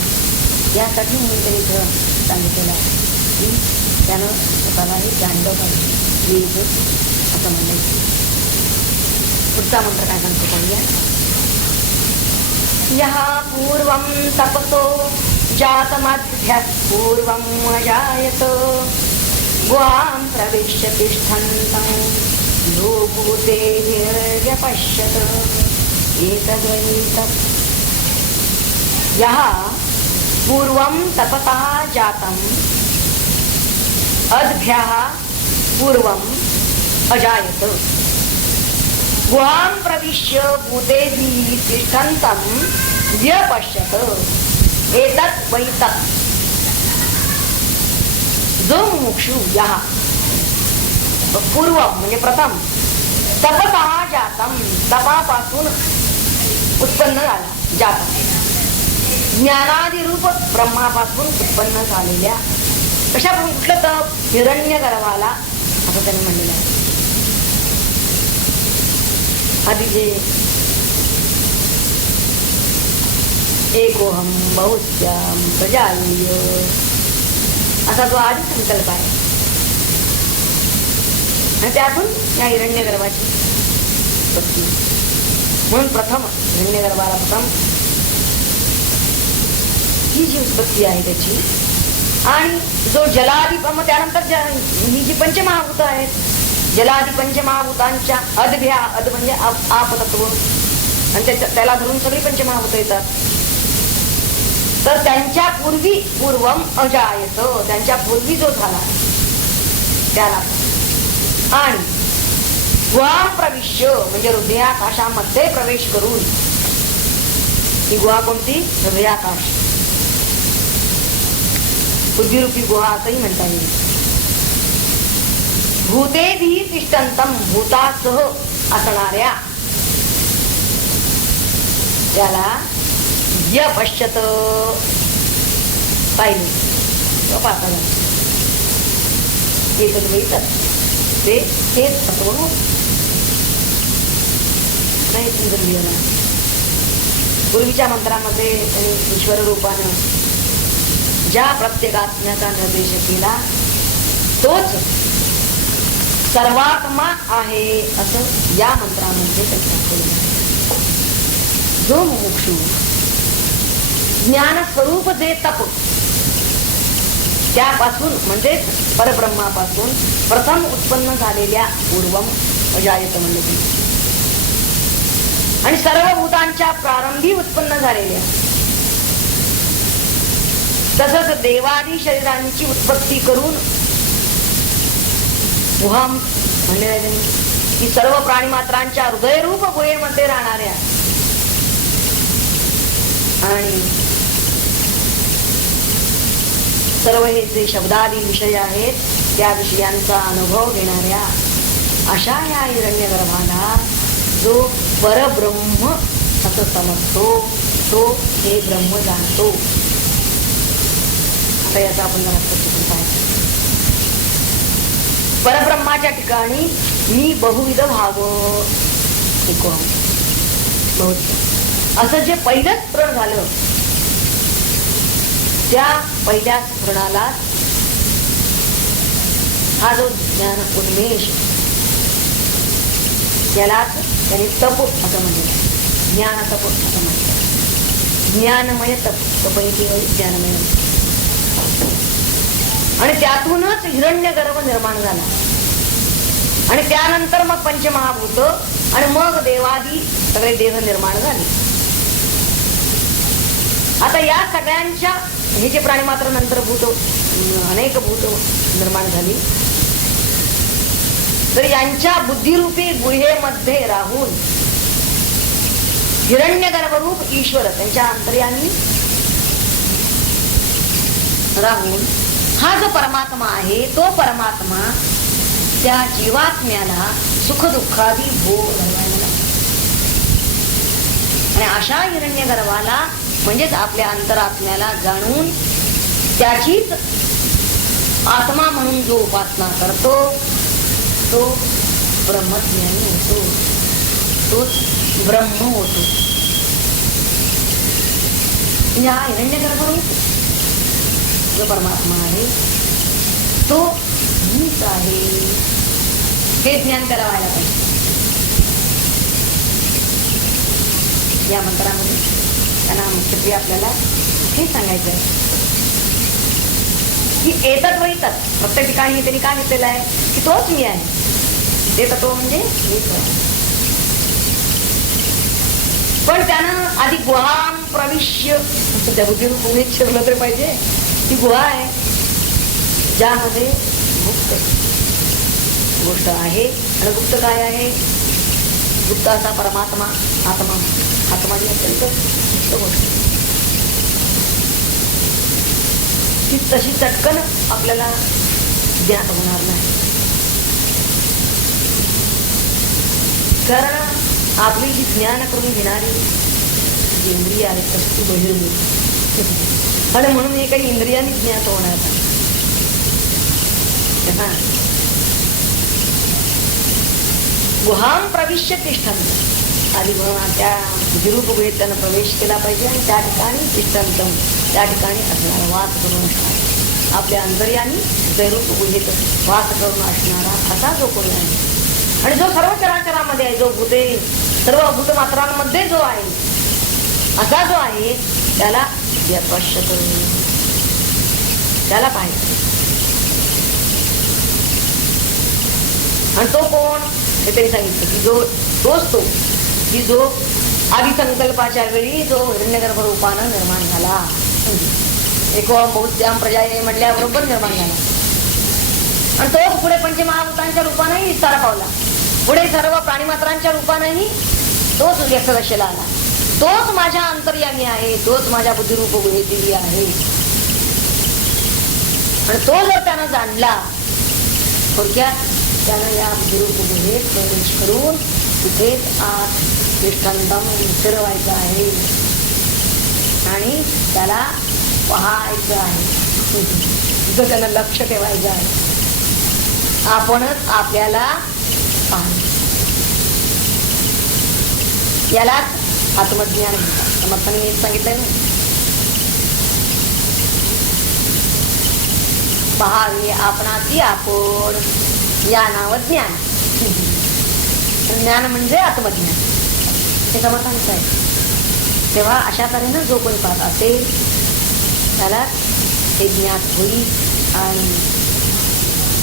यासाठी म्हणून त्यांनी इथं सांगितलेलं आहे की त्यानं स्वतःलाही जाणलं पाहिजे असं म्हणलं. पुढचा मंत्र काय सांगतो पाहूया. यः पूर्वं तपसो जातमभ्यः पूर्वम् अजायत गुहां प्रविश्य तिष्ठन्तं यो भूतेर्व्यपश्यत एतद्वैतत् यः पूर्वं तपसः जातम् अद्भ्यः पूर्वम् अजायत गुहां प्रविश्य भूतेभिः तिष्ठन्तं व्यपश्यत एतत् वै तत् जो मुमुक्षु यः पूर्वम म्हणजे प्रथम तपसः जातम तपापासून उत्पन्न झाला जातम ज्ञानादी रूप ब्रह्मापासून उत्पन्न झालेल्या कशा कुठलं तप हिरण्य गर्भाला असं त्यांनी म्हणलेलं आहे. आधी जे एकोहम बहुश्याम प्रजालीय असा जो आधी संकल्प आहे आणि त्यातून या हिरण्य गर्भाची उत्पत्ती म्हणून प्रथम हिरण्य गर्भाला प्रथम ही जी उत्पत्ती आहे त्याची आणि जो जलादी त्यानंतर ही जी पंचमहाभूत आहेत जलादी पंचमहाभूतांच्या अदभ्या अद म्हणजे आपतत्व आणि त्याला धरून सगळी पंचमहाभूत येतात. तर त्यांच्या पूर्वी पूर्वम अजायत त्यांच्या पूर्वी जो झाला त्याला आणि गुहा प्रविश्य म्हणजे हृदयाकाशामध्ये प्रवेश करून ही गुहा कोणती हृदयाकाश बुद्धिरूपी गुहा असंही म्हणता येईल. भूतेभी तिष्ठन्तं भूतासह असणाऱ्या त्याला व्यपश्यत पाहिले पाहता ते हेच तत्व नाही समजून पूर्वीच्या मंत्रामध्ये त्यांनी ईश्वर रूपानं ज्या प्रत्येकात्म्याचा निर्देश केला तोच सर्वात्मा आहे असं या मंत्रामध्ये चर्चा केली. जो मुमुक्षु ज्ञान स्वरूप जे तप त्यापासून म्हणजे परब्रह्मापासून प्रथम उत्पन्न झालेल्या पूर्वम अजायत म्हणले आणि सर्व भूतांच्या प्रारंभी उत्पन्न झालेल्या तसंच देवादी शरीरांची उत्पत्ती करून गुहा म्हणले की सर्व प्राणीमात्रांच्या हृदयरूप गुहेमध्ये राहणाऱ्या आणि सर्व हे जे शब्दादी विषय आहेत त्या विषयांचा अनुभव घेणाऱ्या अशा या हिरण्यगर्भाला जो परब्रह्म असं समजतो तो हे ब्रह्म जाणतो. आता याचा आपण जरा स्पष्टीकरण पाहायचं. परब्रह्माच्या ठिकाणी मी बहुविध व्हावं असं जे पहिलं स्फुरण झालं त्या पहिल्या स्फुरणाला हा जो ज्ञान उन्मेष यालाच त्याने तप असं म्हणलं ज्ञान तप असं म्हणलं ज्ञानमय तप तपैकी ज्ञानमय आणि त्यातूनच हिरण्य गर्भ निर्माण झाला आणि त्यानंतर मग पंचमहाभूत आणि मग देवादी सगळे देह निर्माण झाले. आता या सगळ्यांच्या हे जे प्राणीमात्र नंतर भूत अनेक भूत निर्माण झाली तर यांच्या बुद्धिरूपी गुहेमध्ये राहून हिरण्यगर्भरूप ईश्वर त्यांच्या अंतर्यामी राहून हा जो परमात्मा आहे तो परमात्मा त्या जीवात्म्याला सुख दुःखादी भोग घडवायला लागतो आणि अशा हिरण्यगर्भाला म्हणजेच आपल्या अंतरात्म्याला जाणून त्याचीच आत्मा म्हणून जो उपासना करतो तो ब्रह्मज्ञानी होतो, तोच ब्रह्म होतो. या हिरण्यगर्भरूप जो परमात्मा आहे तो मीच आहे हे ज्ञान त्याला व्हायला पाहिजे. या मंत्रामध्ये त्यांना मुख्यत्वे आपल्याला हे सांगायचं आहे की एतत् व इतत्, प्रत्येक ठिकाणी त्यांनी काय घेतलेलं आहे की तोच मी आहे, ते तत्व म्हणजे मीच आहे. पण त्यानं आधी गुहाम प्रविश्य, त्या बुद्धीरूप गुहेत शिरलं तरी पाहिजे. ती गुहा आहे ज्यामध्ये गुप्त गोष्ट आहे. आणि गुप्त काय आहे? गुप्त असा परमात्मा, आत्मा. आत्मा जी अत्यंत गुप्त गोष्ट, ती तशी चटकन आपल्याला ज्ञात होणार नाही. कारण आपली जी ज्ञान करून घेणारी जी इंद्रिय आहेत तशी ती बहिर्मुख, आणि म्हणून हे काही इंद्रियांनी ज्ञात होणार नाही. गुहाम प्रविश्य तिष्ठन्त, आधी म्हणून त्या विरूप गुहेत त्यानं प्रवेश केला पाहिजे आणि त्या ठिकाणी तिष्ठन्तम, त्या ठिकाणी असणारा वास करून असणारा, आपल्या अंतर्यामी दैरूप गुहेत वास करून असणारा असा जो कोणी आहे, आणि जो सर्व चराचरामध्ये आहे, जो भूते सर्व भूतमात्रांमध्ये जो आहे असा जो आहे, त्याला यपश्यत, त्याला पाहिजे. आणि तो कोण हे त्यांनी सांगितलं की तोच तो की जो आदिसंकल्पाच्या वेळी जो हिरण्यगर्भ रूपानं निर्माण झाला, एको बहुत्याम प्रजा म्हटल्याबरोबर निर्माण झाला. आणि तोच पुढे पंचमहाभूतांच्या रूपानंही विस्तार पावला, पुढे सर्व प्राणीमात्रांच्या रूपानंही तोच व्यक्तदशेला आला. तोच माझ्या अंतर्यामी आहे, तोच माझ्या बुद्धिरूप गुहेतील आहे. आणि तो जर त्यानं जाणला, थोडक्यात त्यानं या बुद्धिरूप गुहेत प्रवेश करून तिथेच आत तिष्ठन्तम फिरवायचं आहे आणि त्याला पाहायचं आहे, तिथं त्यानं लक्ष ठेवायचं आहे. आपणच आपल्याला पाहायचं, यालाच आत्मज्ञान म्हणतात. समर्थांनी नीट सांगितलंय ना, पहावे आपणाची आपण, या नाव ज्ञान. ज्ञान म्हणजे आत्मज्ञान, हे समर्थांचं आहे. तेव्हा अशा तऱ्हेनं जो कोणी पाहत असेल त्याला हे ज्ञात होईल. आणि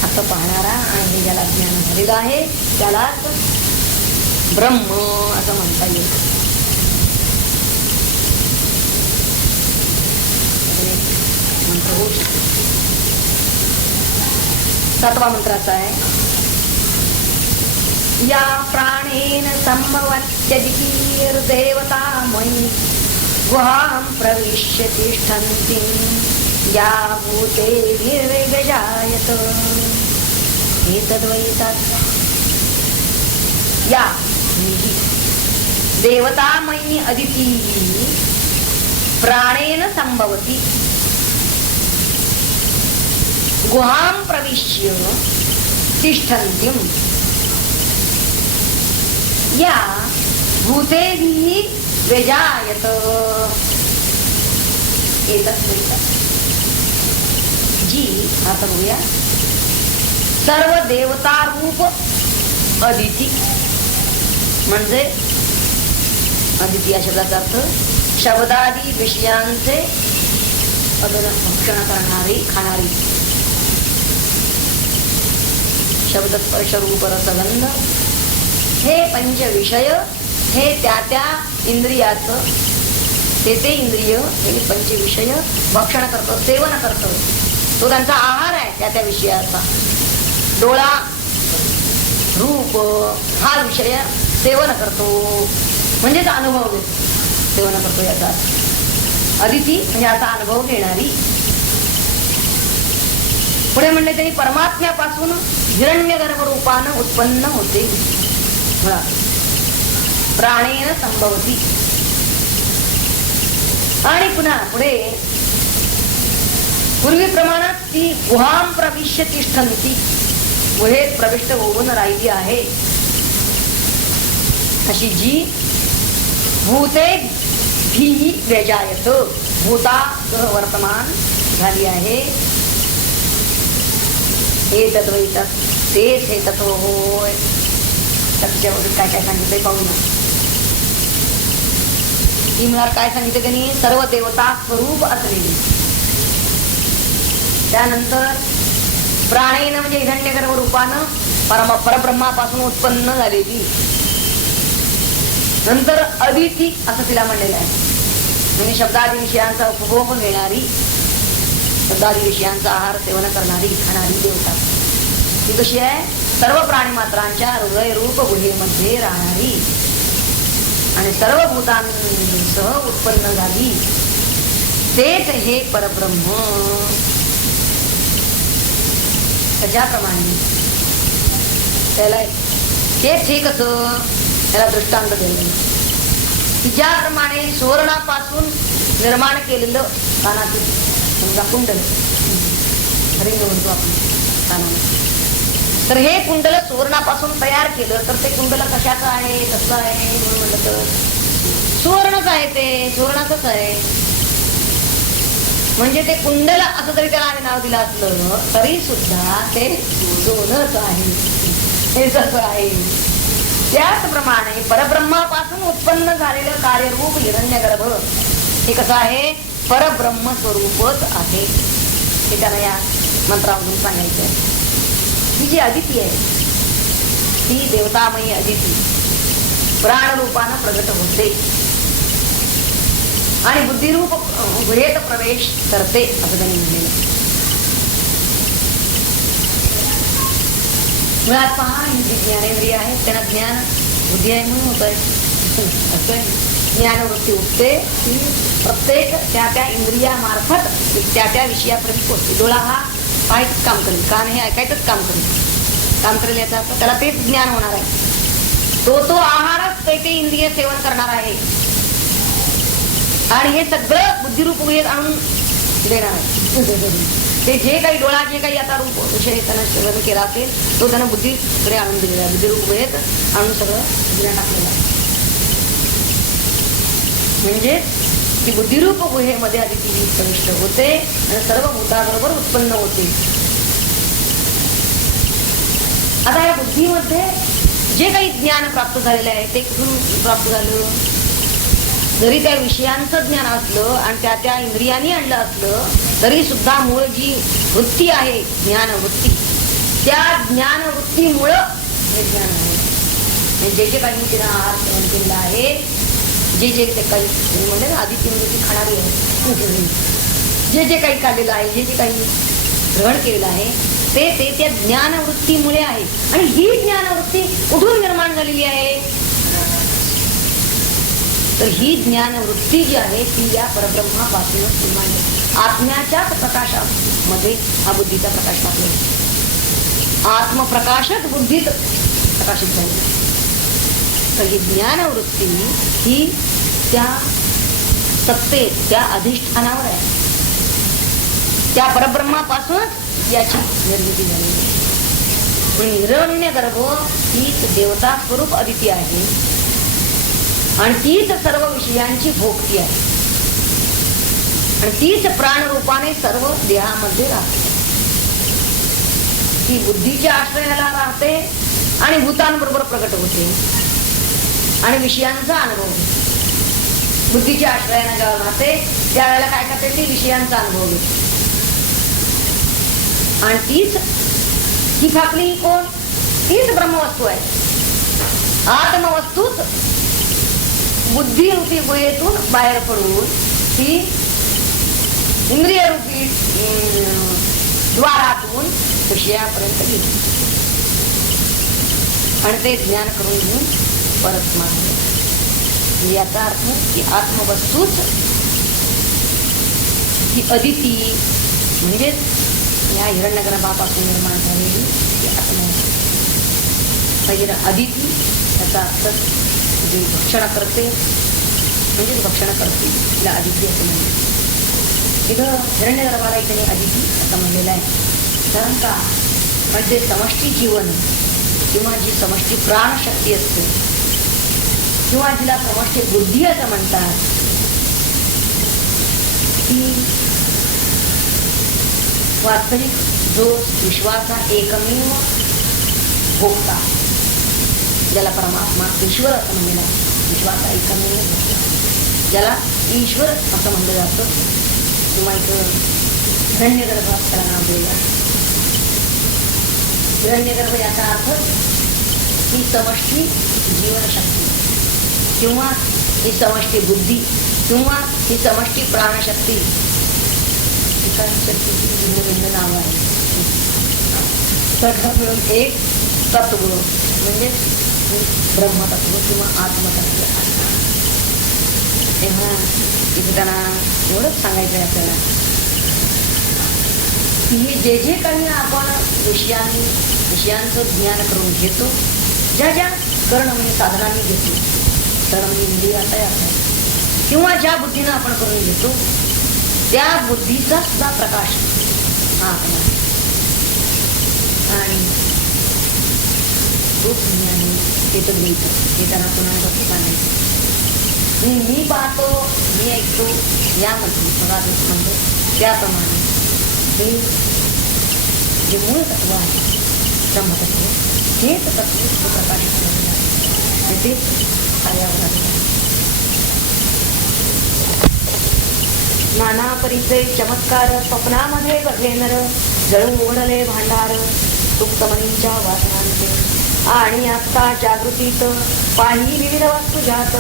असं पाहणारा आणि हे ज्याला ज्ञान झालेलं आहे त्यालाच ब्रह्म असं म्हणता येईल. मंत्र होऊ शकतो. 7वा मंत्राचा आहे, या प्राणेन संभवत्यदितीर्देवतामयी गुहां प्रविश्य तिष्ठन्तीं या भूते निर्विगजायत. एतद्वैतत्, या देवतामयी अदिती प्राणेन संभवती गुहां प्रविश्य तिष्ठन्तीं या भूतेभिः व्यजायत. एतद्वैतत्, जी आता बघूया, सर्व देवतारूप अदिती म्हणजे अदिती या शब्दाचा अर्थ शब्दादी विषयांचे भक्षण करणारी, खाणारी. शब्द स्पर्श रूप रसगंध हे पंच विषय, हे त्या इंद्रियाचं, ते इंद्रिय हे पंच विषय भक्षण करतो, सेवन करतो. तो त्यांचा आहार आहे त्या विषयाचा. डोळा रूप हा विषय सेवन करतो म्हणजेच अनुभव घेतो, सेवन करतो याचा अदिती म्हणजे असा अनुभव घेणारी. पुढे म्हणले तरी परमात्म्यापासून हिरण्यगर्भ रूपानं उत्पन्न होते. प्राणेन संभवती. आणि पुन्हा पुढे पूर्वी प्रमाणात ती गुहां प्रविश्य तिष्ठन्ती, गुहेत प्रविष्ट होऊन राहिली आहे. अशी जी भूते भी व्यजायत, भूता वर्तमान झाली आहे. हे तत्वैतत्, तेच हे तत्व होय. त्याच्यावर काय काय सांगितलंय पाहूया. ही मुळात काय सांगितलं त्यांनी, सर्व देवता स्वरूप असलेली. त्यानंतर प्राणेन म्हणजे हिरण्यगर्भ रूपानं परब्रह्मापासून उत्पन्न झालेली. नंतर अदिती असं तिला म्हणलेलं आहे, म्हणजे शब्दादी विषयांचा उपभोग घेणारी, शब्दादी विषयांचा आहार सेवन करणारी, खाणारी देवता. ती कशी आहे, सर्व प्राणी मात्रांच्या हृदय रूप गुहेमध्ये राहणारी आणि सर्व भूतांसह उत्पन्न झाली. तेच हे परब्रह्म. त्याच्याप्रमाणे त्याला तेच हे कसं, त्याला दृष्टांत दिलं की ज्याप्रमाणे सुवर्णापासून निर्माण केलेलं कानातील समजा कुंडल, रिंग म्हणतो आपण कानाला, तर हे कुंडल सुवर्णापासून तयार केलं तर ते कुंडल कशाचं आहे, कसं आहे म्हणून म्हटलं तर सुवर्णच आहे, ते सुवर्णाचंच आहे. म्हणजे ते कुंडल असं जरी त्याला आम्ही नाव दिलं असलं तरी सुद्धा ते सोनच आहे, हे कसं आहे. त्याचप्रमाणे परब्रह्मापासून उत्पन्न झालेलं कार्यरूप हिरण्यगर्भ हे कसं आहे, परब्रह्म स्वरूपच आहे. हे त्याला या मंत्रामधून सांगायचं आहे. ही जी अदिती आहे ती देवतामयी अदिती प्राणरूपानं प्रगट होते आणि बुद्धिरूप गुहेत प्रवेश करते असं त्यांनी म्हणलेलं. मुळात पहा, ही जी ज्ञानेंद्रिय आहे त्यांना ज्ञान बुद्धी आहे म्हणून होत आहे. ज्ञानवृत्ती उठते ती प्रत्येक त्या त्या इंद्रियामार्फत त्या त्या विषयापर्यंत पोहोचते. डोळा हा पाहायचंच काम करेल, कान हे ऐकायचंच काम करेल याचा अर्थ त्याला तेच ज्ञान होणार आहे. तो आहारच ते इंद्रिय सेवन करणार आहे आणि हे सगळं बुद्धिरूप गुहेत आणून देणार आहे. ते जे काही डोळा जे काही आता रूप विषय त्यानं सेवन केला असेल तो त्यानं बुद्धीकडे आणून दिलेला आहे, बुद्धिरूप गुहेत आणून सगळं बुद्धीला टाकलेलं आहे. म्हणजे ती बुद्धिरूप गुहेमध्ये अदिती ही प्रविष्ट होते आणि सर्व भूताबरोबर उत्पन्न होते. आता या बुद्धीमध्ये जे काही ज्ञान प्राप्त झालेलं आहे ते कुठून प्राप्त झालं, जरी त्या विषयांचं ज्ञान असलं आणि त्या त्या इंद्रियांनी आणलं असलं तरी सुद्धा मूळ जी वृत्ती आहे ज्ञानवृत्ती, त्या ज्ञानवृत्तीमुळं हे ज्ञान आहे. जे जे काही तिनं आहार सेवन केलेला आहे, जे जे काही म्हणजे आदिती म्हणजे ती खाणारी आहे, जे जे काही काढलेलं आहे, जे जे काही ग्रहण केलेलं आहे ते त्या ज्ञानवृत्तीमुळे आहे. आणि ही ज्ञानवृत्ती कुठून निर्माण झालेली आहे, तर ही ज्ञानवृत्ती जी आहे ती या परब्रह्मापासूनच निर्माण आहे. आत्म्याच्याच प्रकाशामध्ये हा बुद्धीचा प्रकाश टाकला, आत्मप्रकाशच बुद्धीत प्रकाशित झाली. तर ही ज्ञानवृत्ती ही त्या सत्तेत त्या अधिष्ठानावर आहे, त्या परब्रह्मापासूनच याची निर्मिती झालेली. हिरण्यगर्भ हीच देवता स्वरूप अदिती आहे आणि तीच सर्व विषयांची भोगती आहे आणि तीच प्राणरूपाने सर्व देहामध्ये राहते. ती बुद्धीच्या आश्रयाला राहते आणि भूतांबरोबर प्रकट होते आणि विषयांचा अनुभव घेते. बुद्धीच्या आश्रयाने जेव्हा राहते त्यावेळेला काय करते, ती विषयांचा अनुभव घेते. आणि तीच ही फाकली कोण, तीच ब्रह्मवस्तू आहे. आत्मवस्तूच बुद्धिरूपी गुहेतून बाहेर पडून ती इंद्रियरूपी द्वारातून विषयापर्यंत गेली आणि ते ज्ञान करून घेऊन परत मारले. याचा अर्थ की आत्मवस्तूच ही अदिती म्हणजेच या हिरण्यगर्भापासून निर्माण झालेली ही आत्मवस्तू. अदिती याचा अर्थ जी भक्षण करते म्हणजेच भक्षण करते तिला अदिती असं म्हणते. इथं हिरण्यगर्भाला इथे अदिती असं म्हणलेलं आहे. कारण का, म्हणजे समष्टी जीवन किंवा जी समष्टी प्राणशक्ती असते किंवा जिला समष्टी बुद्धी असं म्हणतात, ती वास्तविक जो विश्वाचा एकमेव भोगता, ज्याला परमात्मा ईश्वर असं म्हणलेला आहे, विश्वाचा एकमेव भोगता ज्याला ईश्वर असं म्हणलं जातं किंवा इथं हिरण्यगर्भ त्याला नाव दिलं. हिरण्यगर्भ याचा अर्थ ही समष्टी जीवनशक्ती किंवा ही समष्टी बुद्धी किंवा ही समष्टी प्राणशक्ती शक्तीची भिन्न भिन्न नावं आहेत. सगळं मिळून एक तत्व म्हणजे ब्रह्मतत्व किंवा आत्मतत्व. तेव्हा इथे त्यांना एवढंच सांगायचं आहे आपल्याला की हे जे जे काही आपण विषयांचं ज्ञान करून घेतो, ज्या ज्या कर्ण म्हणजे साधनांनी घेतो, कर्म इंद्रियाचा किंवा ज्या बुद्धीनं आपण करून घेतो त्या बुद्धीचा सुद्धा प्रकाश हा आपला आणि तो ज्ञानी चेतन घ्यायचं हे त्यांना पुन्हा सांगायचं. मी पाहतो, मी ऐकतो यामध्ये बघा म्हणतो त्याप्रमाणे हे जे मूळ तत्व आहे ब्रह्मतत्व हेच तत्व प्रकाशित झालेलं आहे. तेच कार्यावर नाना परिचय चमत्कार स्वप्नामध्ये बघे नर जळून उघडले भांडार सुप्तमनींच्या वासनांचे आणि आता जागृतीत पाही विविध वस्तू जात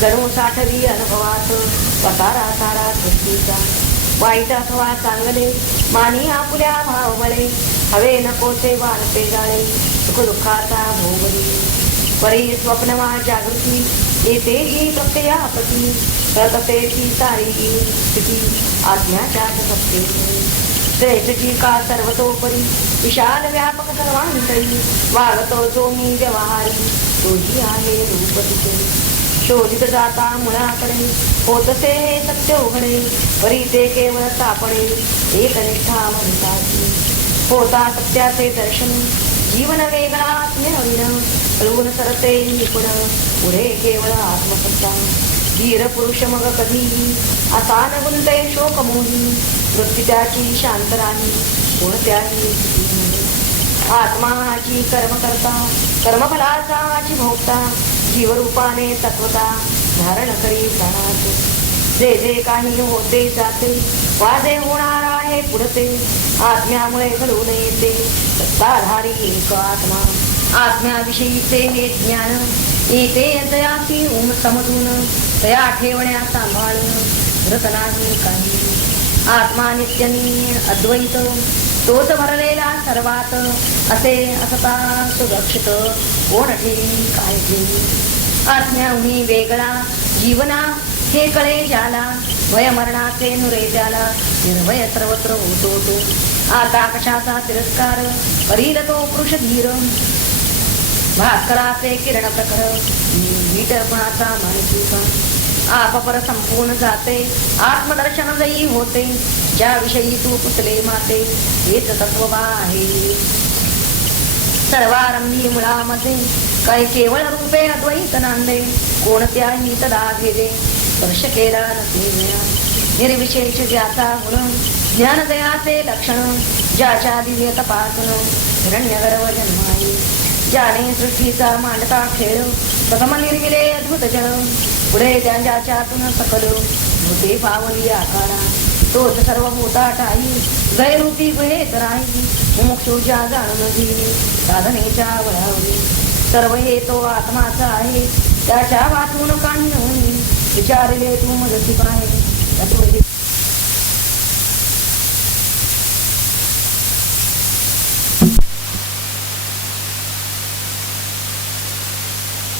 जणू साठवी अनुभवात पसारा सारा सृष्टीचा वाईट अथवा चांगले मानी आपुल्या भावबळे हवे नकोचे वाढते जाळे सुख दुःखाचा भोगली परी स्वप्नमा जागृती येते जी प्रत्ययापती प्रतते ती सारी स्थिती आज्ञाच्याच सत्ते श्रेष्ठची का सर्वतोपरी विशाल व्यापक सर्वांतरी वागतो जो मी व्यवहारी तोही आहे रूप तिचे शोधित जाता मुळाकडे होतसे हे सत्य उघडे परी ते केवळ सापडे एकनिष्ठा म्हणताची होता सत्याचे दर्शन जीवन वेगळा आत्म्य नवीन कळून सरते निपुण पुढे केवळ आत्मसत्ता धीर पुरुष मग कधीही असा न गुंते शोक मोही वृत्ती त्याची शांत राही कोणत्याही आत्मा हाची कर्म करता कर्मफलाचा हाची भोगता जीवरूपाने तत्वता धारण करी जाणार जे जे काही होते जाते वाजे होणार आहे पुढते आत्म्यामुळे घडून येते सत्ताधारी एक आत्मा आत्म्याविषयीचे हे ज्ञान येते तयाची समजून तया ठेवण्या सांभाळून रत नाही काही आत्मा नित्यनी अद्वैत तोच भरलेला सर्वात असे असता सुरक्षित कोण ठेवी काय ठेवी आत्म्याहून वेगळा जीवना हे कळे ज्याला भय मरणाचे नुरे त्याला निर्भय सर्वत्र होतो तो आता कशाचा तिरस्कार करील तो पुरुष धीर भास्कराचे किरण प्रखर मीटपणाचा मानसिका आपपर संपूर्ण जाते आत्मदर्शन जयी होते ज्याविषयी तू पुतले माते हेच तत्व आहे सर्वारंभी मुळामध्ये काय केवळ रूपे अद्वैत नांदे कोणत्याही तदा भेदे स्पर्श केला नसे निर्विशेष ज्याचा गुण ज्ञानदयाचे लक्षण ज्याच्या दिव्य तपासून हिरण्यगर्भ जन्माई ज्याने सृष्टीचा मांडता खेळ प्रथम निर्मिले अद्भुत जळ पुढे ज्याच्यातून सकल भूते पावली आकारा तोच सर्व भूता ठाई गैरूपी गुहेत राही मुमुक्षुजा जाणून घेई साधनेच्या वळावली सर्व हे तो आत्माचा आहे त्याच्या वाचून काही होई विचारले तू मदती पाहे